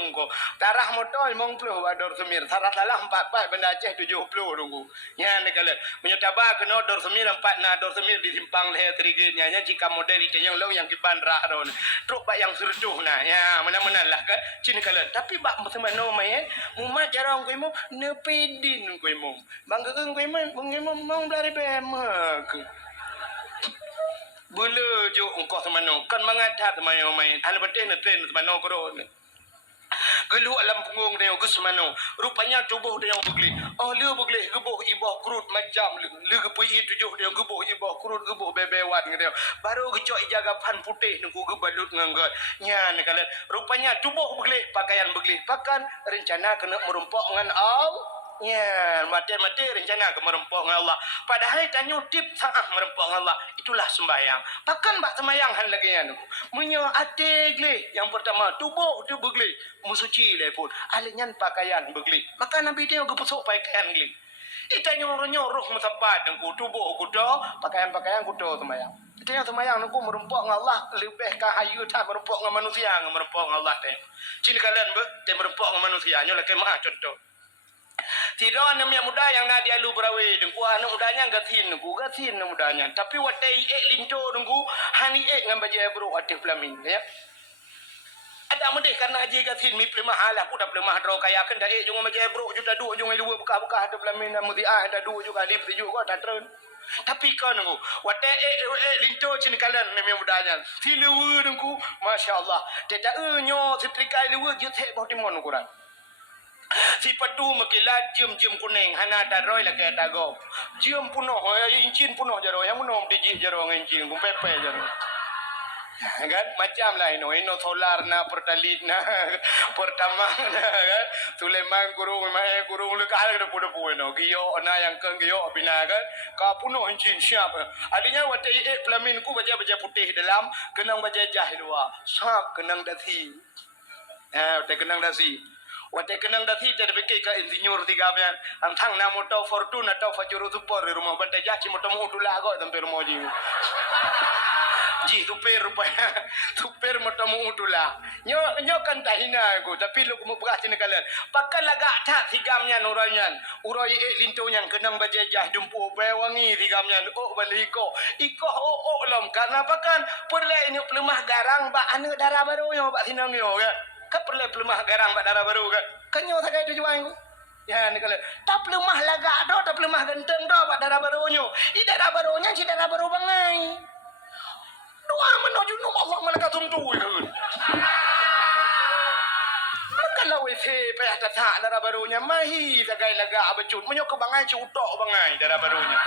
engko tarah motor mong pluh dor sumir tarah salah 4 benda Aceh 70 dungku nya negala menyotaba kena dor sumir 4 na dor sumir di simpang leher trigenya nya jika model itu yang long yang kiban rah don truk bak yang serduh nah ya mana-mana lah kan cini kala tapi bak semano mai mumat jarang ko imum nepedin ko imum bangga ko imum mong dari bemak Bulu jo engkau semano kan mangat hat main anu penting na train semano koro Gelu alam punggung dia gus mano. Rupanya tubuh dia begli. Oh lu begli gebuh ibah kurut macam lu gepui tujuh dia gebuh ibah kurut gebuh bebewan dia. Baru gecok jaga pan putih nunggu gebalut nganggot. Nyan kalian. Rupanya tubuh begli pakaian begli. Pakan rencana kena merumpok dengan Allah. Ya, mati-mati rencana ke merempok dengan Allah. Padahal tanya tip saah merempok dengan Allah. Itulah sembahyang. Pakan bak sembahyang han lagi yang menyo ate gli. Yang pertama tubuh tu begli. Musuci le pun. Alinyan pakaian begli. Maka Nabi dia gepusuk pakaian gli. Itanya orang nyuruh musabat dengku tubuh kudo, pakaian-pakaian kudo sembahyang. Itanya sembahyang nunggu merempok dengan Allah lebih kahayu tak merempok dengan manusia, merempok dengan Allah teh. Cini kalian te merempok dengan manusia nyolah kemah contoh. Tidak anak muda yang nak dia lu berawe dengku anak mudanya gatin mudanya tapi watai linto dengku hani ngam baje bro atif flamin ya ada mudeh karena haji gatin mi plemah ala aku dah plemah dro kaya kan dah jung baje bro juta dua jung dua buka atif flamin mudi ada dua juga alif tujuh ko tak tren tapi kau nunggu watai linto cini kalian nami mudanya tilu dengku masya-Allah tidak nyo setrika lu jute botimon kurang si padu makilat jum kuning hana daroi la ke dago jum puno incin puno jaro yang munom diji jaro incin ku pepe jaro kan macam lah ino solar na pertalit na pertama na kan Sulaiman guru le kal ke pudo puno giyo na yang keng giyo bina kan ka puno incin siap adinya wate pelamin ku baja putih dalam kenang baja jah luar sak kenang dasi te kenang dasi Wate kenang dati ter beke ka insinyur tiga pian antang na moto fortuna atau fajuru super rumah bante jaci moto mutu lago tampe rumah ji super rupanya super moto mutu la nyo kan tahina aku tapi lu kumu beras ni kalian pakai laga tak tigamnya nuranyan uroi linto yang kenang bajajah dumpu bewangi tigamnya baliko iko lom karena pakan perle ini pelemah garang ba anu darah baru yo ba sinang yo kan perle pelemah garang bak darah baru kan kanyo sakai tu juang ya ni kalau tak pelemah laga do tak pelemah genteng do bak darah barunya i darah barunya si darah baru bangai doa menuju nom Allah malaikat tuntu kan kalau wese payah tak darah barunya mahi sakai laga abecut menyo ke bangai cutok bangai darah barunya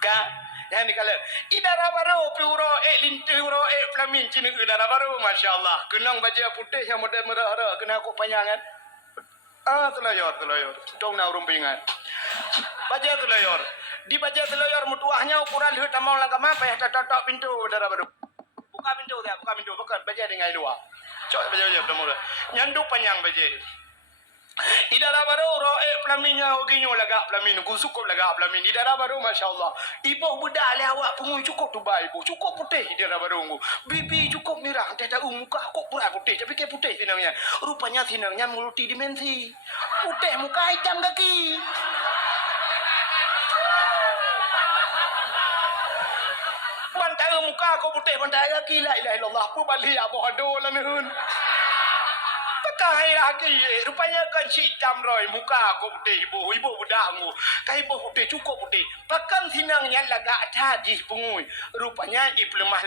ka yang ni kalau idara baru puro linturo flamin cini idara baru masya-Allah kenang baja putih yang model merah kena aku panjangan teloyor tong na rumpingan baja teloyor di baja teloyor mutuahnya ukuran lihat tamang langkah apa ya tok pintu idara baru buka pintu bukan baja dengan luar cok baja bermula nyandu panjang baja idara baru pelaminya oginyo laga pelamin gusukop laga pelamin idara baru masya-Allah ibu budak le awak pungui cukup tu baik ibu cukup putih idara baru bibi cukup merah tak muka kok pura putih tapi ke putih sinangnya rupanya sinangnya multi dimensi putih muka hitam kaki bantai muka kau putih bantai kaki la ilaha illallah ku bali abodo la nehun kahai lagi rupanya kan si hitam roy muka aku putih ibu budakmu kai ibu putih cukup putih pakan sinangnya laga tadi pungui rupanya lemah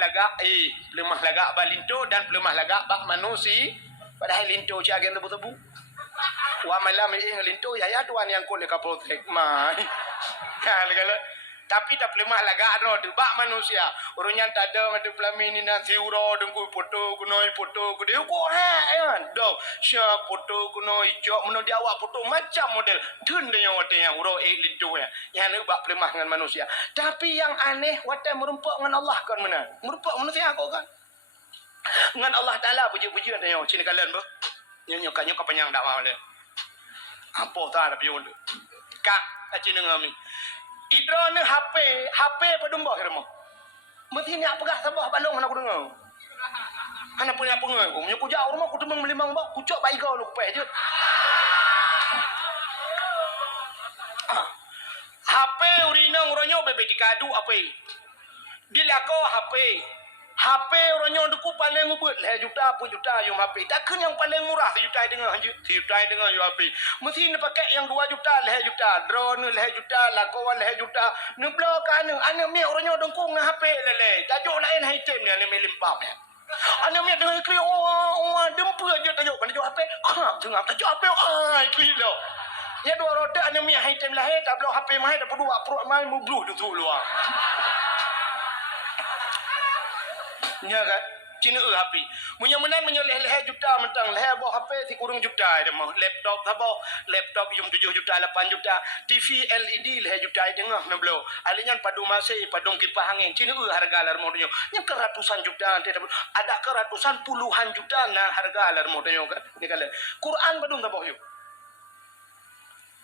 laga balinto dan lemah laga bak manusi padahal linto si agen tebu-tebu wa malam linto ya tuan yang kole kapotek mai kalau tapi tak lemah laga ro tu bak manusia urunyan tada matu pelamin ni nasi uro dengku foto kunoi foto ku dia ko kan do sya foto kunoi jok meno dia awak foto macam model dun dia wate yang uro lintu ya yang ni bak lemah dengan manusia tapi yang aneh wate merumpok dengan Allah kan mana merumpok manusia kau kan dengan Allah Taala puji-pujian dia cini kalian bu nyo kanyo kapanyang dak mau le apa ta ada pion ka cini ngami idron HP pedumbo hermo mesti nak pegah sabah balong anak aku dengar anak punya pengen aku menyo jauh rumah aku temang melimang bak kucok baik kau lu pe je HP urinang ronyo bebe dikadu apa dilako HP ronyo duku paling ubut le juta yo HP takkan yang paling murah juta dengan yo HP mesti ni pakai yang 2 juta le juta drone le juta lakowan le juta ni blok anu mi ronyo dengkung na HP lele tajuk lain item ni ane melimpah Ana mi dengar kli oh dempur je tajuk mana tajuk apa? Tengah tajuk apa? Kli lo. Ya dua roda ana mi hai time lahir tak belum HP mai dah dua perut mai mubluh tu luar. Nya kan? Cina HP. Munya menan menyoleh-leh juta mentang leh bawa HP si kurang juta dia mah. Laptop sabo, laptop jum 7 juta 8 juta. TV LED leh juta tengah na blo. Alinya padu masih padung kipas angin. Cina harga lar modnya. Nya ke ratusan juta ada ke ratusan puluhan juta na harga lar modnya kan. Ni kala. Quran padung sabo yuk.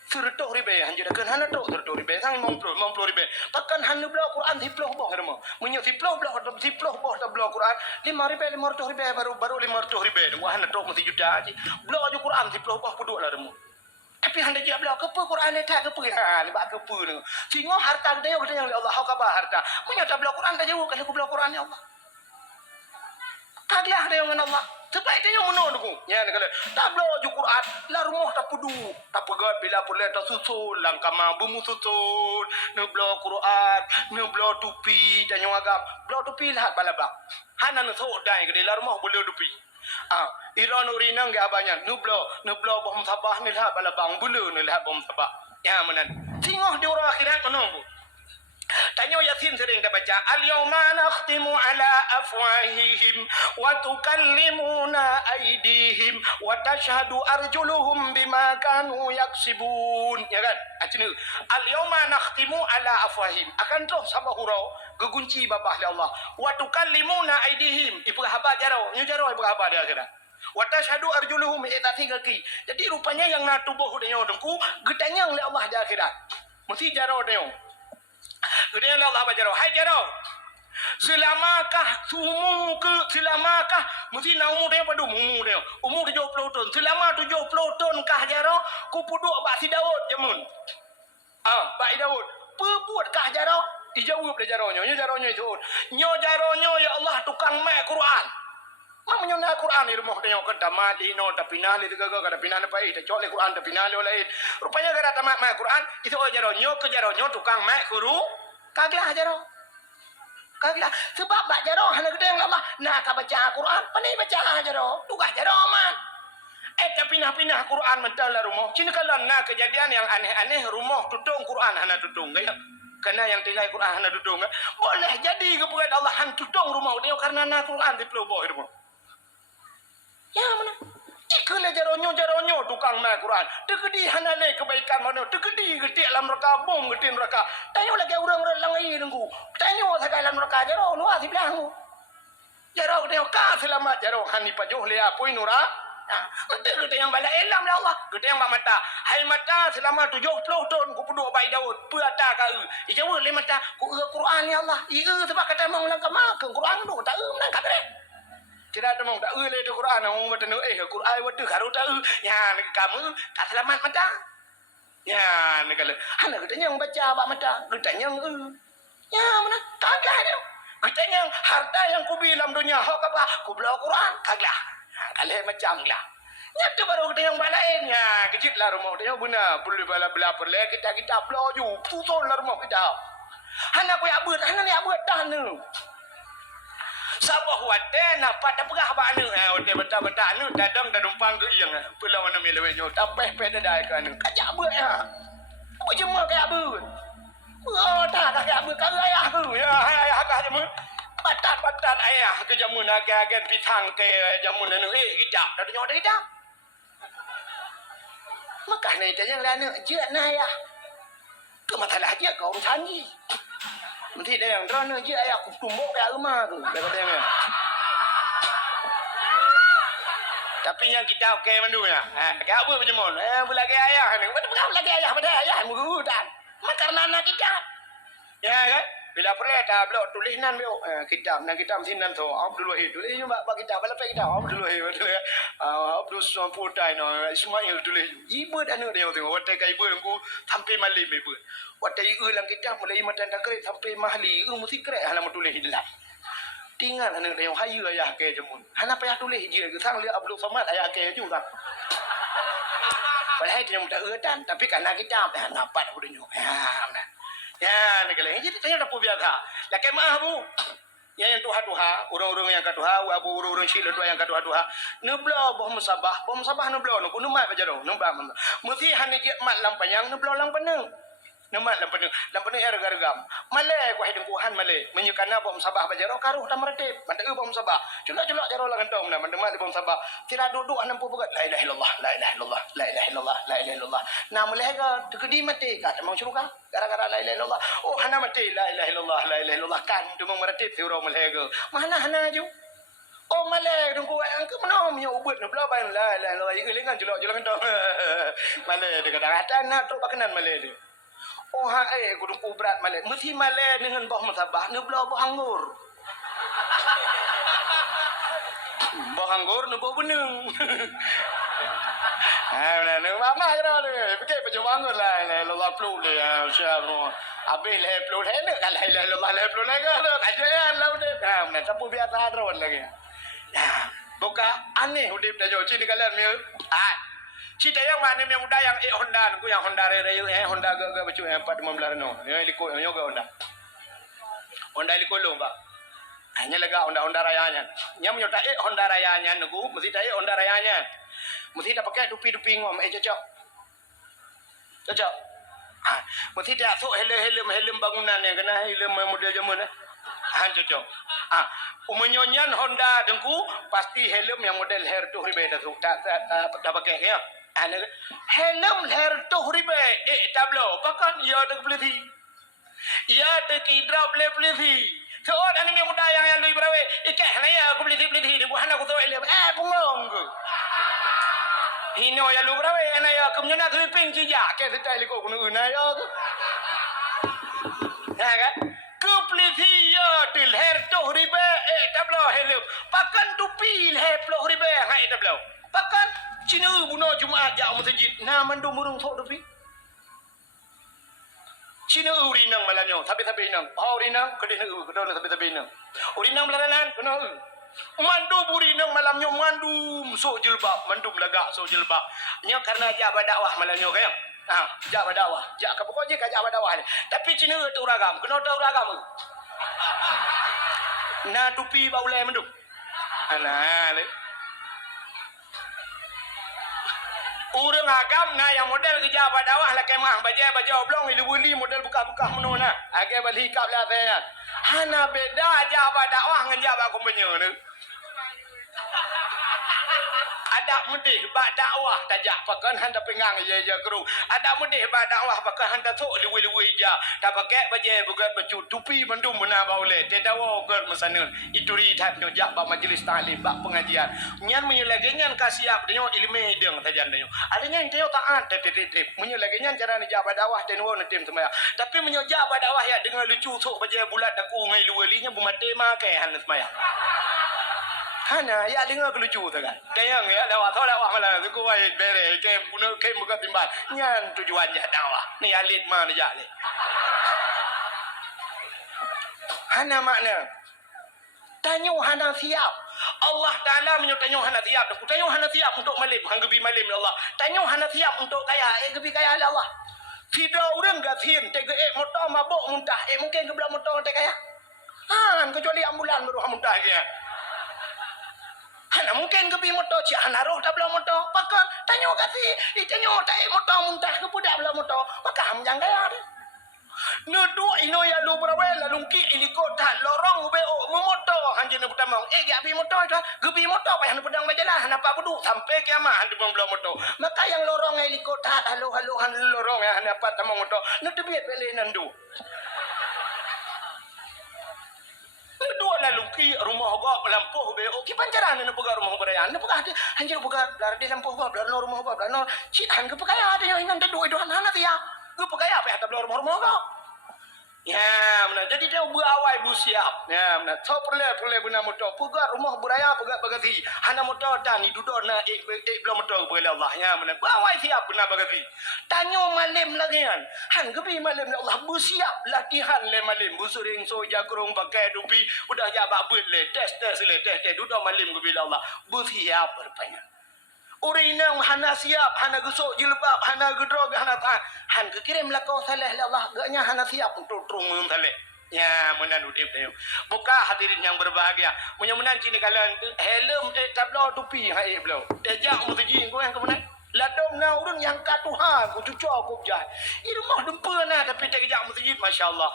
Sertok ribe hanjir kan hana tok sertok ribe sang mong ribe takkan hanu bla Quran diploh boh hermo munyo diploh boh da bla Quran 5 ribe baru 500 ribe wah hana tok mesti juta ji bla ju Quran diploh boh puduk lah hermo tapi handa je bla ke Quran ni tak ke ha ba ke pu ni singo harta gede gede yang Allah hak ba harta munyo da bla Quran da jauh kalau bla Quran ya Allah kaglah ada yang Allah sebaik dia menon aku ya kalau tak bela ju Quran la rumah tak pudu tak pegat bila pulai tak susul langkama bumu susul ne bela Quran ne bela tupi dan agam bela tupi lah balabak hanan so dai ke la rumah boleh tupi iran urinang ga banyak ne bela bom sabah ni lah balabang bulu ni lah bom sabah ya menan singoh di orang akhirat menunggu Tanya Yasin sering dah baca al-yawma nakhtimu ala afwahihim wa tukallimuna aydihim wa tashhadu arjuluhum bima kanu yaksibun ya kan acinu al-yawma nakhtimu ala afwahihim akan tu sama hurau gegunci babah li Allah wa tukallimuna aydihim ibu haba jaro nyu jaro ibu haba dia kira wa tashhadu arjuluhum itati kaki jadi rupanya yang na tubuh dia dengku gedanyang li Allah di akhirat mesti jaro dia kemudian Allah berjaro, hai jaro. Selamakah mesti nak umur dia pada umur dia 70 tahun. Selama 70 tahun kah jaro ku puduk bak si Daud jamun. Bak Daud. Pebuat kah jaro? Dijawab dia jaronyo. Nyo jaronyo itu. Nyo jaronyo ya Allah tukang mak Quran. Mamanya na Quran ni rumah dia kan tamat no tapi nah li tegaga kada pinah apa ita cok le Quran tapi nah le lain. Rupanya kada tamat mak Quran itu jaronyo ke jaronyo tukang mak guru. Kaglah jaro. Kaglah sebab bak jaro hana gede Allah nak baca Quran pandai baca jaro. Tukah jaro man. Pinah-pinah Quran mental la rumah. Cina kalau nak kejadian yang aneh-aneh rumah tutung Quran hana tutung gaya. Karena yang tinggal Quran hana tutung. Boleh jadi kepada Allah han tutung rumah dia karena nak Quran di peloboh rumah. Ya mana? Ikulah jaronyo tukang mak Quran. Tegedi hanale kebaikan mana? Tegedi getik alam neraka bom getik neraka. Tanya lagi orang-orang langai nunggu. Tanya sekali alam neraka jaro luar si belang. Jaro dia ka selamat jaro hani pajuh lia pui nura. Getik getik yang bala elam lah Allah. Getik yang mata. Hai mata selama 70 tahun ku puduk baik Daud. Puata ka Ijawa le mata ku Quran ya Allah. Sebab kata mau langkah makan Quran tu tak menang kata tidak ada mau tak le tu Quran mau betul Quran betul karo tak ya kamu tak selamat mata ya ni kalau hana katanya yang baca abak mata katanya ya mana kagak dia katanya harta yang ku bilang dunia hak apa ku bela Quran kagak kalau macam lah nyata baru kita yang balain ya kecil lah rumah dia benar perlu bala perle kita bela ju susun lah rumah kita hana ku ya buat hana ni buat dah ni sabah wate na pada pegah ba anu ote beta anu dadam da dumpang ke yang pula mana melewe nyo tapeh peda dai kan kajak beut ya apa cuma kaya beut tak kaya beut ka ayah tu ya ayah ka jamu batat ayah ke jamu agen pitang ke jamu anu hijab da nyo da hijab makanya dia yang lain je na ya ke masalah dia kau canggih nanti dia yang drone je ayah aku tumbuk kayak rumah tu daripada yang tapi yang kita okey mandunya kayak apa macam mana belagi ayah ni betul belagi ayah pada ayah mu dan karena anak kita ya kan bila pernah dah blok tulisan bio kitab nak kitab sinan tu Abdul Wahid tulis bab kitab bala kitab Abdul Wahid betul Abdul Samputai no Ismail tulis ibu dan dia tu watai kai ibu aku sampai malam ibu watai lang kitab mulai matan dah kere sampai mahli mesti kere halaman tulis dalam tinggal anak dia hayu ayah ke jemun hana payah tulis je ke sang dia Abdul Samad ayah ke ju tak padahal dia mudah edan tapi karena kitab dapat udahnya ya ni kalau jadi tanya dah biasa lah kayak mah bu yang tuha-tuha, urang-urang yang katuha, abu urang sila dua yang katuha-tuha. Nebla boh musabah nebla nu kuno mai pajaro, nebla man. Muti hane je mat lampanyang nebla lampaneng. Nemat lampaneng era gargam. Male ko hidung kuhan male, menyukana boh musabah pajaro karuh tamartib. Mandeu boh musabah. Celak-celak jaro lang entong na mandemat boh musabah. Tira duduk hanam pu begat la ilaha illallah, la ilaha illallah, la ilaha illallah, la ilaha illallah. Na male ga tegedi mati ka tamang suruka. Gara-gara la ilaha illallah. Oh hana mati la ilaha illallah, la ilaha illallah kan dumang maratib tiuro malhego. Mana hana ju. Oh malek dong ko ang kemenom nya ubut na bla la ilaha illallah igelingan jelok-jelok entong. Male de kadang-kadang na tok bakanan male de. Oh ha gudung berat malek. Mesti malek dengan boh musabah ne bla boh anggur. Boh anggur ne boh beneng. Nah, mama kira ni, fikir perjuangan lah, lelah peluk le, siapa, abis le peluk le, nak kalah le peluk le, kalau kajian lah udah, nah, tapi biasa terus lagi. Buka aneh udah jauh, cini kalian miu, cita yang mana miu udah yang Honda, aku yang Honda Honda gak baju yang 415 no, yang liko yang Honda liko lo pak. Hanya lega Honda rayanya, yang menyutai Honda rayanya, nugu mesti tai Honda rayanya. Mesti dah pakai dupi-dupi ngom cocok. Mesti dah sok helm bangunan yang kena helm model zaman cocok. Umenyonya Honda dengku pasti helm yang model hair tu ribe dah pakai ya. Helm hair tu ribe tablo pakan ia tak boleh thi. Ia tak drop boleh thi. So dan ni muda yang lui berawe ikat hanya aku boleh thi dia bukan aku tahu helm bungong ke. Hino ya lu berawe ana ya kumnyana tu ping ci ya ke setai liko kuno una ya tu. Ha kan? Kupliti ya til her to ribe tablo helm. Pakan tupi he plo ribe ha tablo. Pakan cinu buno Jumaat ja masjid na mandum burung thok tupi. Cinu urinang malanyo tapi nang. Urinang kedih nang kedol tapi nang. Urinang belaranan kena mandu burinang malamnya mandum so jilbab mandum lagak so jilbab nya karena jabat dakwah malamnya kaya jabat dakwah jak ke pokoknya ka jabat dakwah tapi cina tu ragam kena tahu ragam na tupi baulai mandum ana le urang agam na yang model ke jabat dakwah lah kemah baju oblong ilu model buka-buka menona age bali kap la saya hana beda jabat dakwah dengan jabat komanya ni ada mudih bak dakwah tajak pakan handa pengang ya guru ada mudih bak dakwah pakan handa tok liwi-liwi ja tak pakai baju bukan baju tupi mandum mena baule tedawa ger mesanun itu rihat nyo jak bak majlis taklim bak pengajian nyan menyelagenyan kasiap denyo ilmu deng tajan denyo alinya denyo taat tetep menyelagenyan cara ni jabat dakwah tenwo netim semaya tapi menyojak bak dakwah ya dengan lucu tok baju bulat daku ngai luwelinya bumate makai han semaya Hana ya dengar kelucu tu kan. Kayang ya dakwah tahu dakwah malah tu kau wahid bere ke puno ke muka timbal. Nyan tujuannya dakwah. Ni alit mana jale. Hana makna. Tanyo hana siap. Allah Taala menyutanyo hana siap. Tanyo hana siap untuk malim, hanggebi malim ya Allah. Tanyo hana siap untuk kaya, gebi kaya Allah. Tidak orang gatin tega motor mabuk muntah. Mungkin kebelah motor tega kaya. Kecuali ambulan baru muntah dia. Hana mungkin kebi motor cik hana roh tak belah motor pakan tanyo kasi tanyo tak motor muntah ke budak belah motor pakam yang gaya ni nudu ino ya lu berawal lungki iliko tak lorong ube motor hanje ne pertama ya bi motor dah gebi motor payah pedang majalah napa buduk sampai kiamat hande belah motor maka yang lorong iliko tak halo han lorong ya napa tamang motor nudu biat bele nandu dua lalu ki rumah gua lampuh be oki pancaran ne buka rumah berayan ne buka anjir buka dar di lampuh gua dar rumah gua dar no citan ke pakaya ada yang ingan dua itu anak dia ke pakaya apa ya rumah gua ya mana jadi dia buawai bu siap ya mana so perle guna motor buka rumah beraya buka bagasi hana motor tani duduk na belum motor boleh Allah ya mana buawai siap guna bagasi tanyo malim lagi han kebi malim Allah bu siap latihan le malim bu sering so jagrong pakai dupi udah jabak but le tes duduk malim kebi Allah bu siap berpanya Urinang hana siap, hana gusuk jilbab, hana gedrog, hana tahan. Han kekirim lakau saleh Allah, gaknya hana siap untuk turun saleh. Ya, menan udip dia. Buka hadirin yang berbahagia. Munya-munan cini kalian helm tablo tupi hai blo. Dejak mutuji ko yang kemunan. Ladom na urang yang katuha ku cucu aku jai. I rumah dempa na tapi tak kejak mutuji masya-Allah.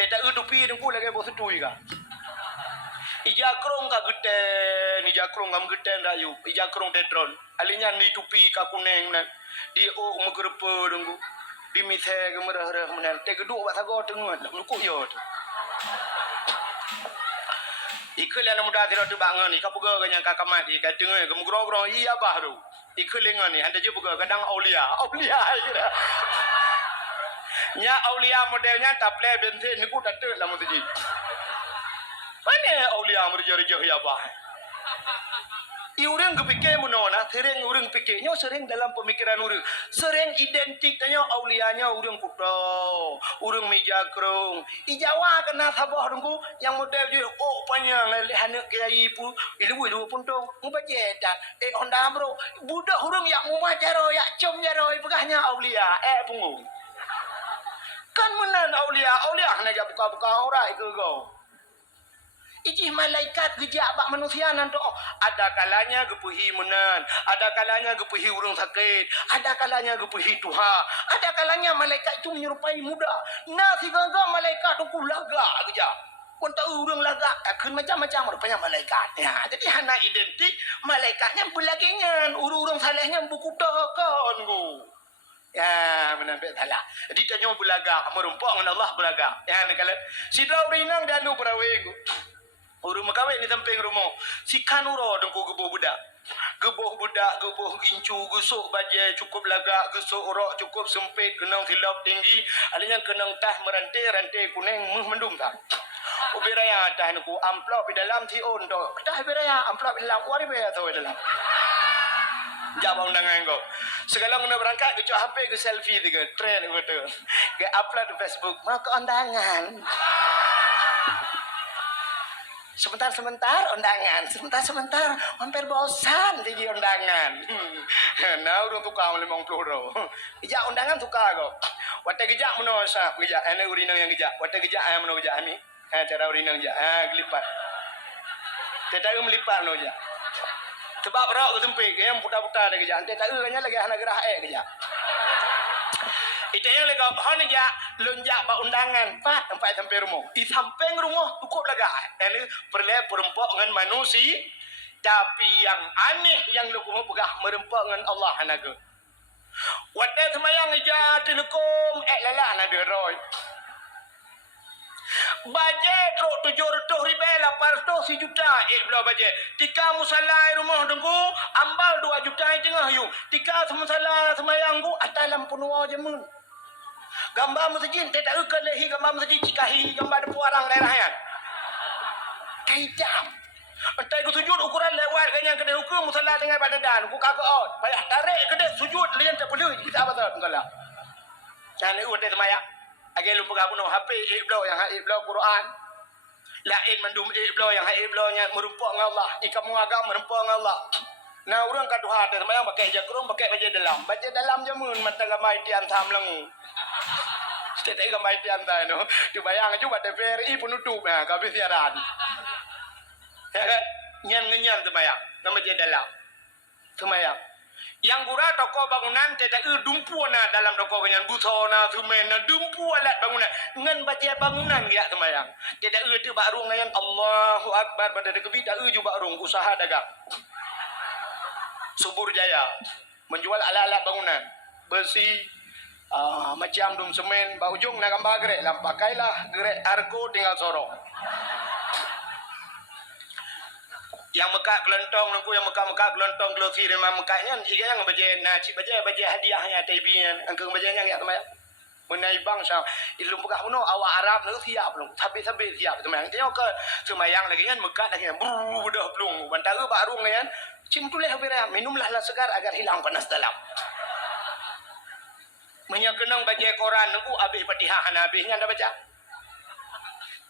Dia tak tupi dengku lagi bos tui ka. Ija krong ka gede, ija krong ngam gede rayu. Ija krong tetron. Alinya ni tupi ka kuneng na. Di o mugrepe dengku. Di mithe gemerah-merah menan. Te geduk bak sago tengut lah melukuk yo tu. Ikul yang muda tidak tu bangun ni. Kau pegah yang kakak mati. Kau tengok kamu gerong-gerong iya bah tu. Ikul lengan ni. Anda je pegah kadang aulia. Aulia kira. Nya aulia modelnya taple bensin ni ku tak lah mesti. Mana aulia merja-reja iya bah. Orang kepikir menona, sering orang pikirnya sering dalam pemikiran orang. Sering identiknya aulianya orang kuda, orang meja kerong. Ijawa kena sabah dengku yang model je, oh panjang lehanak kiai pu, ilu pun tu, mubajet dah. Honda bro, budak orang yang mumajaro, yang com jaro, pegahnya aulia, pungu. Kan menan aulia nak buka-buka orang ke kau. Iji malaikat gejak bak manusia nanti ada kalanya gepuhi menan, ada kalanya gepuhi urang sakit, ada kalanya gepuhi tuha, ada kalanya malaikat itu menyerupai muda. Nah si gaga malaikat tu lagak gejak. Pun tahu urang lagak akan macam-macam rupanya malaikat. Ya, jadi hana identik malaikatnya belagingan, urang salehnya buku takkan go. Ya, menampak salah. Jadi tanya belaga, merumpok dengan Allah belaga. Ya, kalau sidra urinang dalu perawe go. Urung makawin ni samping rumah. Si kanuro dengku geboh budak. Geboh budak, geboh gincu, gusuk bajai cukup lagak, gusuk urok cukup sempit, kenang silap tinggi. Alanya kenang tah merantai kuning mendung tak. Ubiraya tah nuku amplop di dalam tion tu. Tah ubiraya amplop di dalam wari baya tu dalam. Jawab undangan kau. Segala guna berangkat ke HP ke selfie tiga trend betul. Ke upload di Facebook maka undangan. Sebentar undangan, sebentar hampir bosan tinggi undangan. Nah, urang tukar 50 euro. Ijak undangan tukar kau. Wate gejak meno sa, gejak ane urinang yang gejak. Wate gejak ayam meno gejak ami. Cara urinang gejak. Gelipat. Tidak melipat no gejak. Sebab berak ke sempit, yang putar-putar ada gejak. Tidak kanya lagi anak gerah gejak. Itu yang lega hanya ya lonjak ba undangan pak sampai sampai rumah. Di samping rumah cukup lega. Ini perempuan dengan manusia tapi yang aneh yang luku pegah merempak dengan Allah hanaga. Wadai semayang ija telekom lala nada roy. Bajet truk 700 ribu 800 juta belah bajet. Tika musalai rumah dengku ambal 2 juta tengah yu. Tika musalai semayang ku atas lampu nuwa jemun. Gambar masjid tak lehi gambar masjid cikahi gambar depu orang daerah ya. Kaitam. Entai ku sujud ukuran lewat kanya kedai hukum musalla dengan badadan ku kagak out. Payah tarik kedai sujud lian tak boleh kita apa tak engkala. Jangan udah semayang. Agak lupa kamu no HP iblo yang iblo Quran. Lain mendum iblo yang iblo nya merumpok dengan Allah. Ikam mengagam merumpok dengan Allah. Nah orang kat Tuhan ada semayang pakai jakrung pakai baju dalam. Baju dalam jamun mata gamai di antam lengu. Setiap gamai di antam no. Dibayang juga TVRI penutup ya habis siaran. Ya kan? Nyan semayang. Nama je dalam. Semayang. Yang gura toko bangunan tidak dumpu na dalam toko bangunan busona semen na dumpu alat bangunan ngan baca bangunan ya semayang. Tidak tu barung ngayan Allahu Akbar pada dekebi tak ju barung usaha dagang. Subur Jaya menjual alat-alat bangunan besi macam dum semen bau ujung nak gambar gerek lam pakailah gerek argo tinggal sorong. Yang Mekah gelentong nunggu yang Mekah gelentong glosi memang Mekahnya jika yang baca nasi baca hadiahnya tabian angkung bacanya ya teman menai bangsa ilmu Mekah puno awak Arab nu siap belum tapi siap teman tengok ke semayang lagi kan Mekah lagi budah belum bantara baru kan cintuleh habira minumlah segar agar hilang panas dalam menyakenang baca Quran nunggu habis Fatihah habisnya anda baca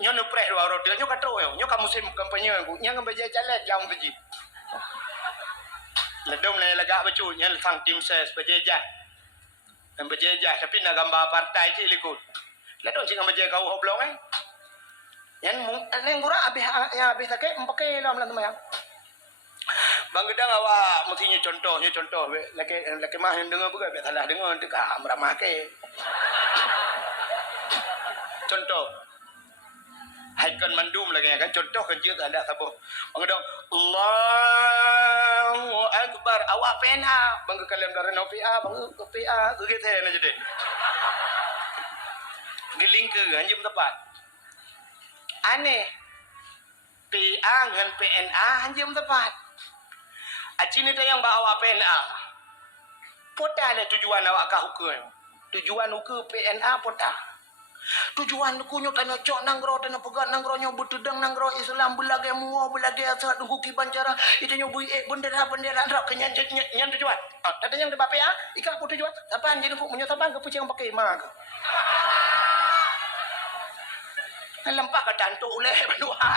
nyo no pre dua roti nyo katro yo nyo kamu musim kampanye aku nyo baca calet jam tuji ledom na laga bacu nyo sang tim ses baca jah tapi nak gambar partai cik likut Leton sing ngaje kau hoblong yan neng gura habis take empake lam lan mayang bang gedang awak mestinya contoh laki mah yang dengar bukan biar salah dengar tu ka meramah ke contoh haikan mandum lagi kan contoh kerja tak ada apa bang gedang Allahu akbar awak pena bang kalian dari PA bang PA gitu aja deh giling ke anjum tepat aneh PA dengan PNA anjum tepat acini tayang bawa PNA pota ada tujuan awak kah hukum tujuan hukum PNA pota tujuan kunyo tanya cok nanggro tanya pegat nanggro nyo betudang nanggro Islam belage muo belage asat nunggu kibancara itu nyo bui bendera rak kenyan tujuan tanya yang de PA ika aku tujuan sapan jadi ku menyo sapan ke pucang pakai mak lempak ke tantu oleh berdoa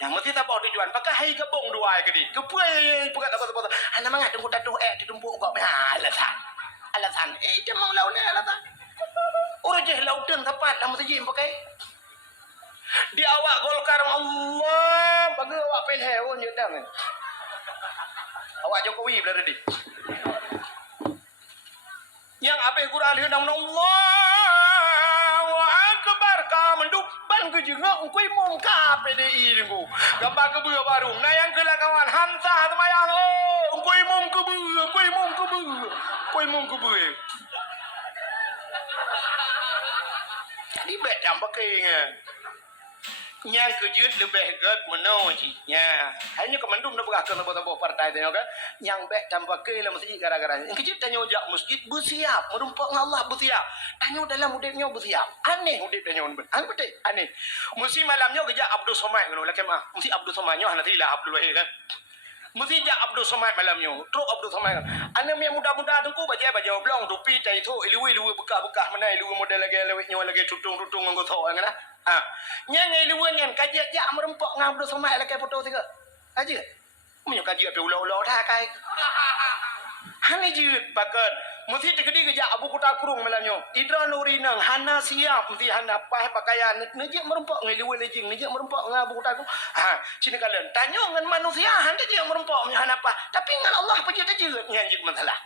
yang mesti tak bawa tujuan pakai hai kebong doa ke di kepuai pegat apa ana mangat tunggu tatu ditumpuk kok alasan dia mau lawan alasan orang je lautan tepat dalam masjid pakai di awak Golkar Allah bagi awak pelheon je dah awak Jokowi belah tadi yang apa Quran dia nama Allahu akbar ka mendupan ke jengak kuy mom ka PDI ni ku gambar ke beu baru nah yang ke kawan Hamzah temayang kuy mom ke beu ni bet jam pakai yang kejut lebih gak menuji nya hanya kemandum dah berah ke sebuah partai tanya kan yang bet jam pakai lah masjid gara-gara yang kejut tanya ujak masjid bersiap merumpak dengan Allah bersiap tanya dalam hidupnya bersiap aneh hidup tanya betul aneh mesti malamnya kejak Abdul Somad ngono laki mah mesti Abdul Somadnya nanti lah Abdul Wahid kan mesti jak Abdul Somad malamnya terus Abdul Somad ane yang muda-muda tengku baca blong tupi tai tu ilui bekah-bekah mana ilui model lagi lewetnya lagi tutung nganggo thok ngana nyang ilui nyen kajak jak merempok ngam Abdul Somad lagi foto tiga aja menyo kajak pe ulau-ulau dah kai hane jeut pakat mesti tegedi kejak Abu Kota Kurung malamnya Idra Nurinang hana siap mesti hana pakaian nejek merempok ngilui lejing nejek merempok ngam Abu Kota Kurung sini kalian tanya dengan manusia hande je merempok hana apa tapi dengan Allah apa je jeut nganjik masalah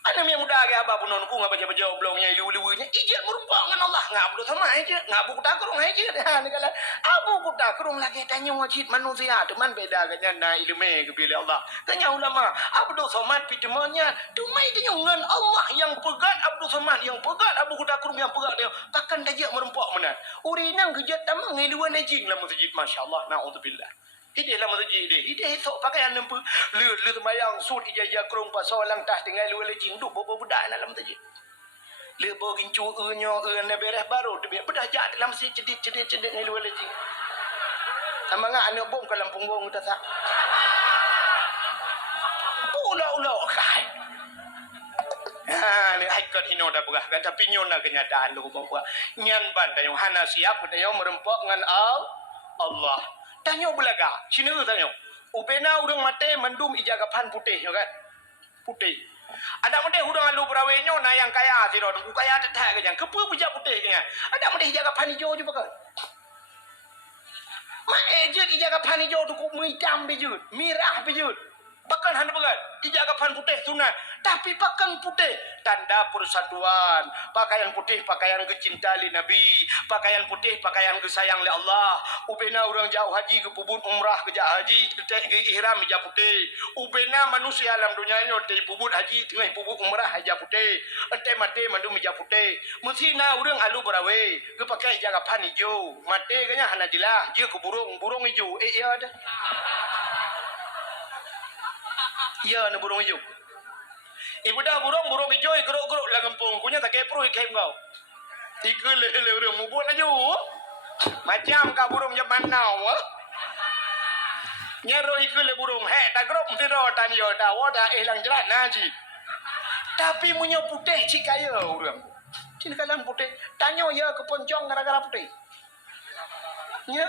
ana yang muda ke apa pun nonku ngapa baca oblongnya ilu-ilunya ijek merempok dengan Allah ngabdu sama aja ngabu Kota Kurung aja ni kalian Abu Kota Kurung lagi tanya wajib manusia teman beda kan na ilmu ke pilih Allah tanya ulama Abdul Somad pitemannya dumai tanya dengan Allah yang pegat Abdul Somad yang pegat Abu Kota Kurung yang pegat dia takkan dajak merempok mana urinang kejat tamang ngiluan najing lah masjid masyaallah naudzubillah Ide lah masjid dia. Ide esok pakaian lempu. Lu temayang sud ijajah kerong pasal lang tah tinggal lu lejing duk bobo budak dalam masjid. Lu bogin cu enyo na beres baru dia bedah jak dalam masjid cedit lu lejing. Sama ngak ane bom ke lampung bong ta sak. Ulah kai. Ni haikat hino dah berah kata pinyon na kenyataan lu bapa. Nyan ban tayong hana siap tayong merempok ngan Allah. Tanya belaga, sini tanya. Upena urang mate mendum ijaga pan putih, kan? Putih. Ada mate urang alu berawenyo na yang kaya siro, ku kaya teteh ke jang. Kepu bijak putih ke. Ada mate ijaga pan hijau juga kan? Mak ejut ijaga pan hijau tu ku hitam bijut, mirah bijut. Bahkan hanya bagat, ijaga pan putih sunat. Tapi pakaian putih tanda persatuan, pakaian putih pakaian kecinta li Nabi, pakaian putih pakaian kesayang li Allah. Ubena orang jauh haji ke pubut umrah ke haji ke ihram hijab putih. Ubena manusia alam dunia ni dari pubut haji tengah pubut umrah hijab putih. Ente mati mandum hijab putih. Mesti na orang alu berawe ke pakai jaga pan hijau. Mati kanya hana jelah dia ke burung hijau. Ya ada. Ya na burung hijau. Ibu dah burung hijau geruk-geruk lah kampung. Kunya tak kepro ikem kau. Ikut le orang mubut aja. Macam kau burung zaman now. Nyero ikut le burung. Tak geruk mesti ro tanya dah. Wadah lang jelas naji. Tapi punya putih cik kaya orang. Cik kalian putih. Tanya ya ke poncong gara-gara putih. Ya.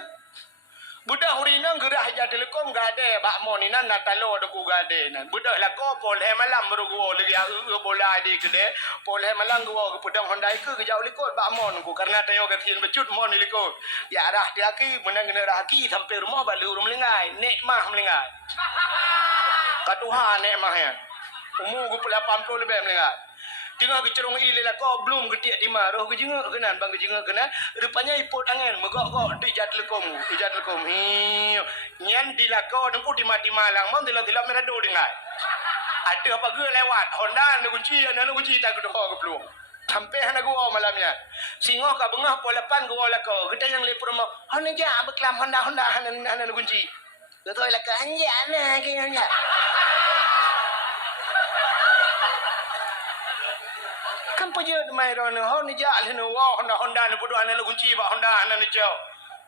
Budak hurinang gerah ja telekom gade bak mon inan natalo deku gade nan. Budak la ko pol he malam baru go lagi bola di gede. Pol he malam go ke pedang Honda ke jau likut bak mon ku karena tayo gatin becut mon likut. Ya dah dia ki menang kena raki sampai rumah balu rum lengai. Nek mah melengai. Katuhan nek mah ya. Umur ku 80 lebih melengai. Tengah kecerong ile lah kau belum ketiak di roh kejengak kenan bang kejengak kenan rupanya ipot angin megok-gok di jat lekom nyan di lakau dengku di mati malang mam dilak-dilak merado dengai ada apa ge lewat Honda nu kunci tak kedoh ke belum sampai hana gua malamnya singo ka bengah polapan gua lakau kita yang le promo hana ja beklam Honda hana nu kunci betul lakau anja na kayaknya kan pajak mai ron ho ni ja le no Honda ni bodo ana kunci ba Honda ana ni jauh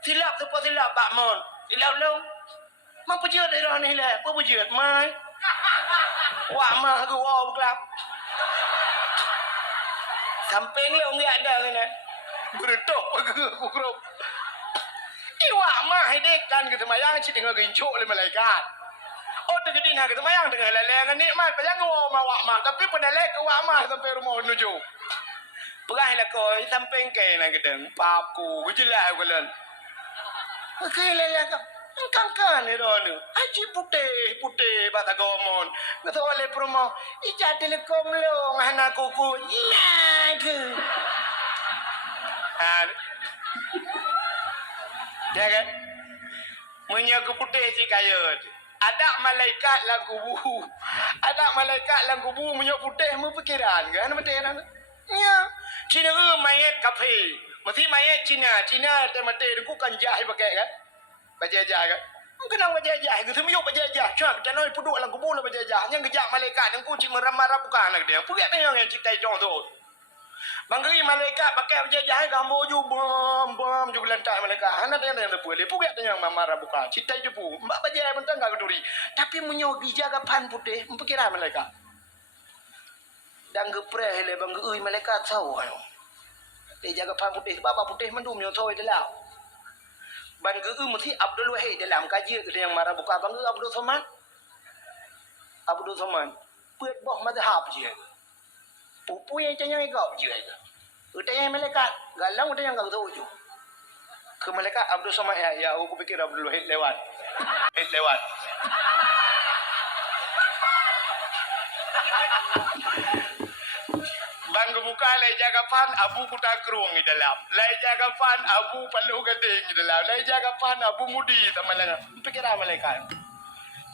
silap tu silap bak mon silap lo mang pajak de ron ni le apa pajak mai wa mah ku wa kelap samping le ngi ada ni beretok ku grup iwa mah dek kan ke temayang ci tengah gincuk le malaikat oh tegedi na ke temayang tengah lelengan nikmat payang ku ma wa mah tapi pedalek ku wa mah sampai rumah menuju perah la ko samping ke na gedeng pap ku jelas ku len ke le ka kan ni ron aji putih batagomon ngato le promo ija telekom lo ngana kuku nya ke ya kan punya putih si kaya ada malaikat lang kubu punya putih mu pikiran kan betul kan ya Cina mayat kafe mesti mayat Cina te mate ku kan jahi pakai kan bajajah kan kenang bajajah gitu mu bajajah cak kita noi puduk lang kubu lah bajajah yang gejak malaikat yang ku cing meramar bukan nak dia puyak yang citai jong tu Mangkali malaikat pakai bajajah gambo ju bom ju lantak malaikat hana tanya yang boleh puyak yang mamara bukan citai je pu mbak bajajah bentang gak keduri tapi munyo dijaga pan putih mempikirah malaikat dan gepreh le bang ui malaikat tahu ayo dia jaga pan putih baba putih mendum yo toy dalam ban geu mesti Abdul Wahid dalam kaji ke yang marah buka bang Abdul Somad buat boh mazhab je pupu yang tanya kau je utanya malaikat galang utanya kau tahu je ke malaikat Abdul Somad ya aku pikir Abdul Wahid lewat Bang buka lai jaga pan abu kuta kerung di dalam. Lai jaga pan abu palu gading di dalam. Lai jaga pan abu mudi tamalang. Pikiran malaikat.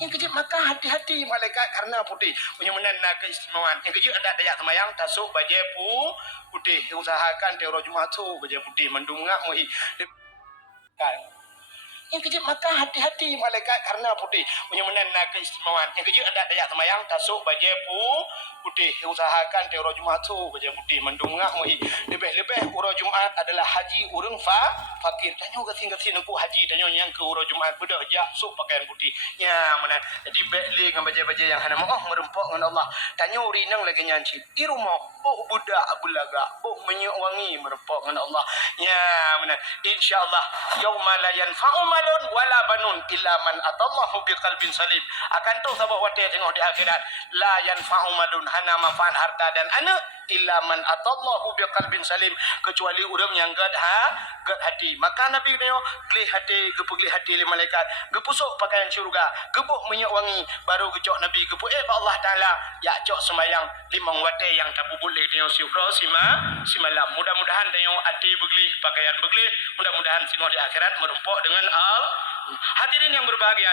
Yang kecil maka hati-hati malaikat karena putih. Punya nak keistimewaan. Yang kecil ada dayak semayang tasuk baju putih. Usahakan teori Jumat tu baju putih mendungak muhi. Yang kecil maka hati-hati malaikat karena putih punya nak keistimewaan. Yang kecil ada dayak semayang tasuk baju putih. Usahakan teori Jumat tu baju putih mendungak muhi. Lebih-lebih urang Jumat adalah haji urang fakir. Tanya gatin aku haji tanya yang ke urang Jumat bedah jak sok pakaian putih. Ya mana jadi beli dengan baju-baju yang hana mau merempok dengan Allah. Tanya urinang lagi nyanci. Di rumah boh budak bulaga boh menyuk wangi merempok dengan Allah. Ya mana insyaallah yauma la yanfa'u malun wala banun illa man atallahu biqalbin salim. Akan tu sabah wate tengok di akhirat la yanfa'u malun hana manfaat harta dan anak illa man atallahu biqalbin salim kecuali orang yang gad hati. Maka Nabi dia geli hati le malaikat gepusuk pakaian syurga gebuh minyak wangi baru gecok Nabi gebuh Allah taala ya cok sembayang limang wate yang tak boleh dia syukra simalam mudah-mudahan dia hati begeli pakaian begeli mudah-mudahan sinoh di akhirat merempok dengan hadirin yang berbahagia.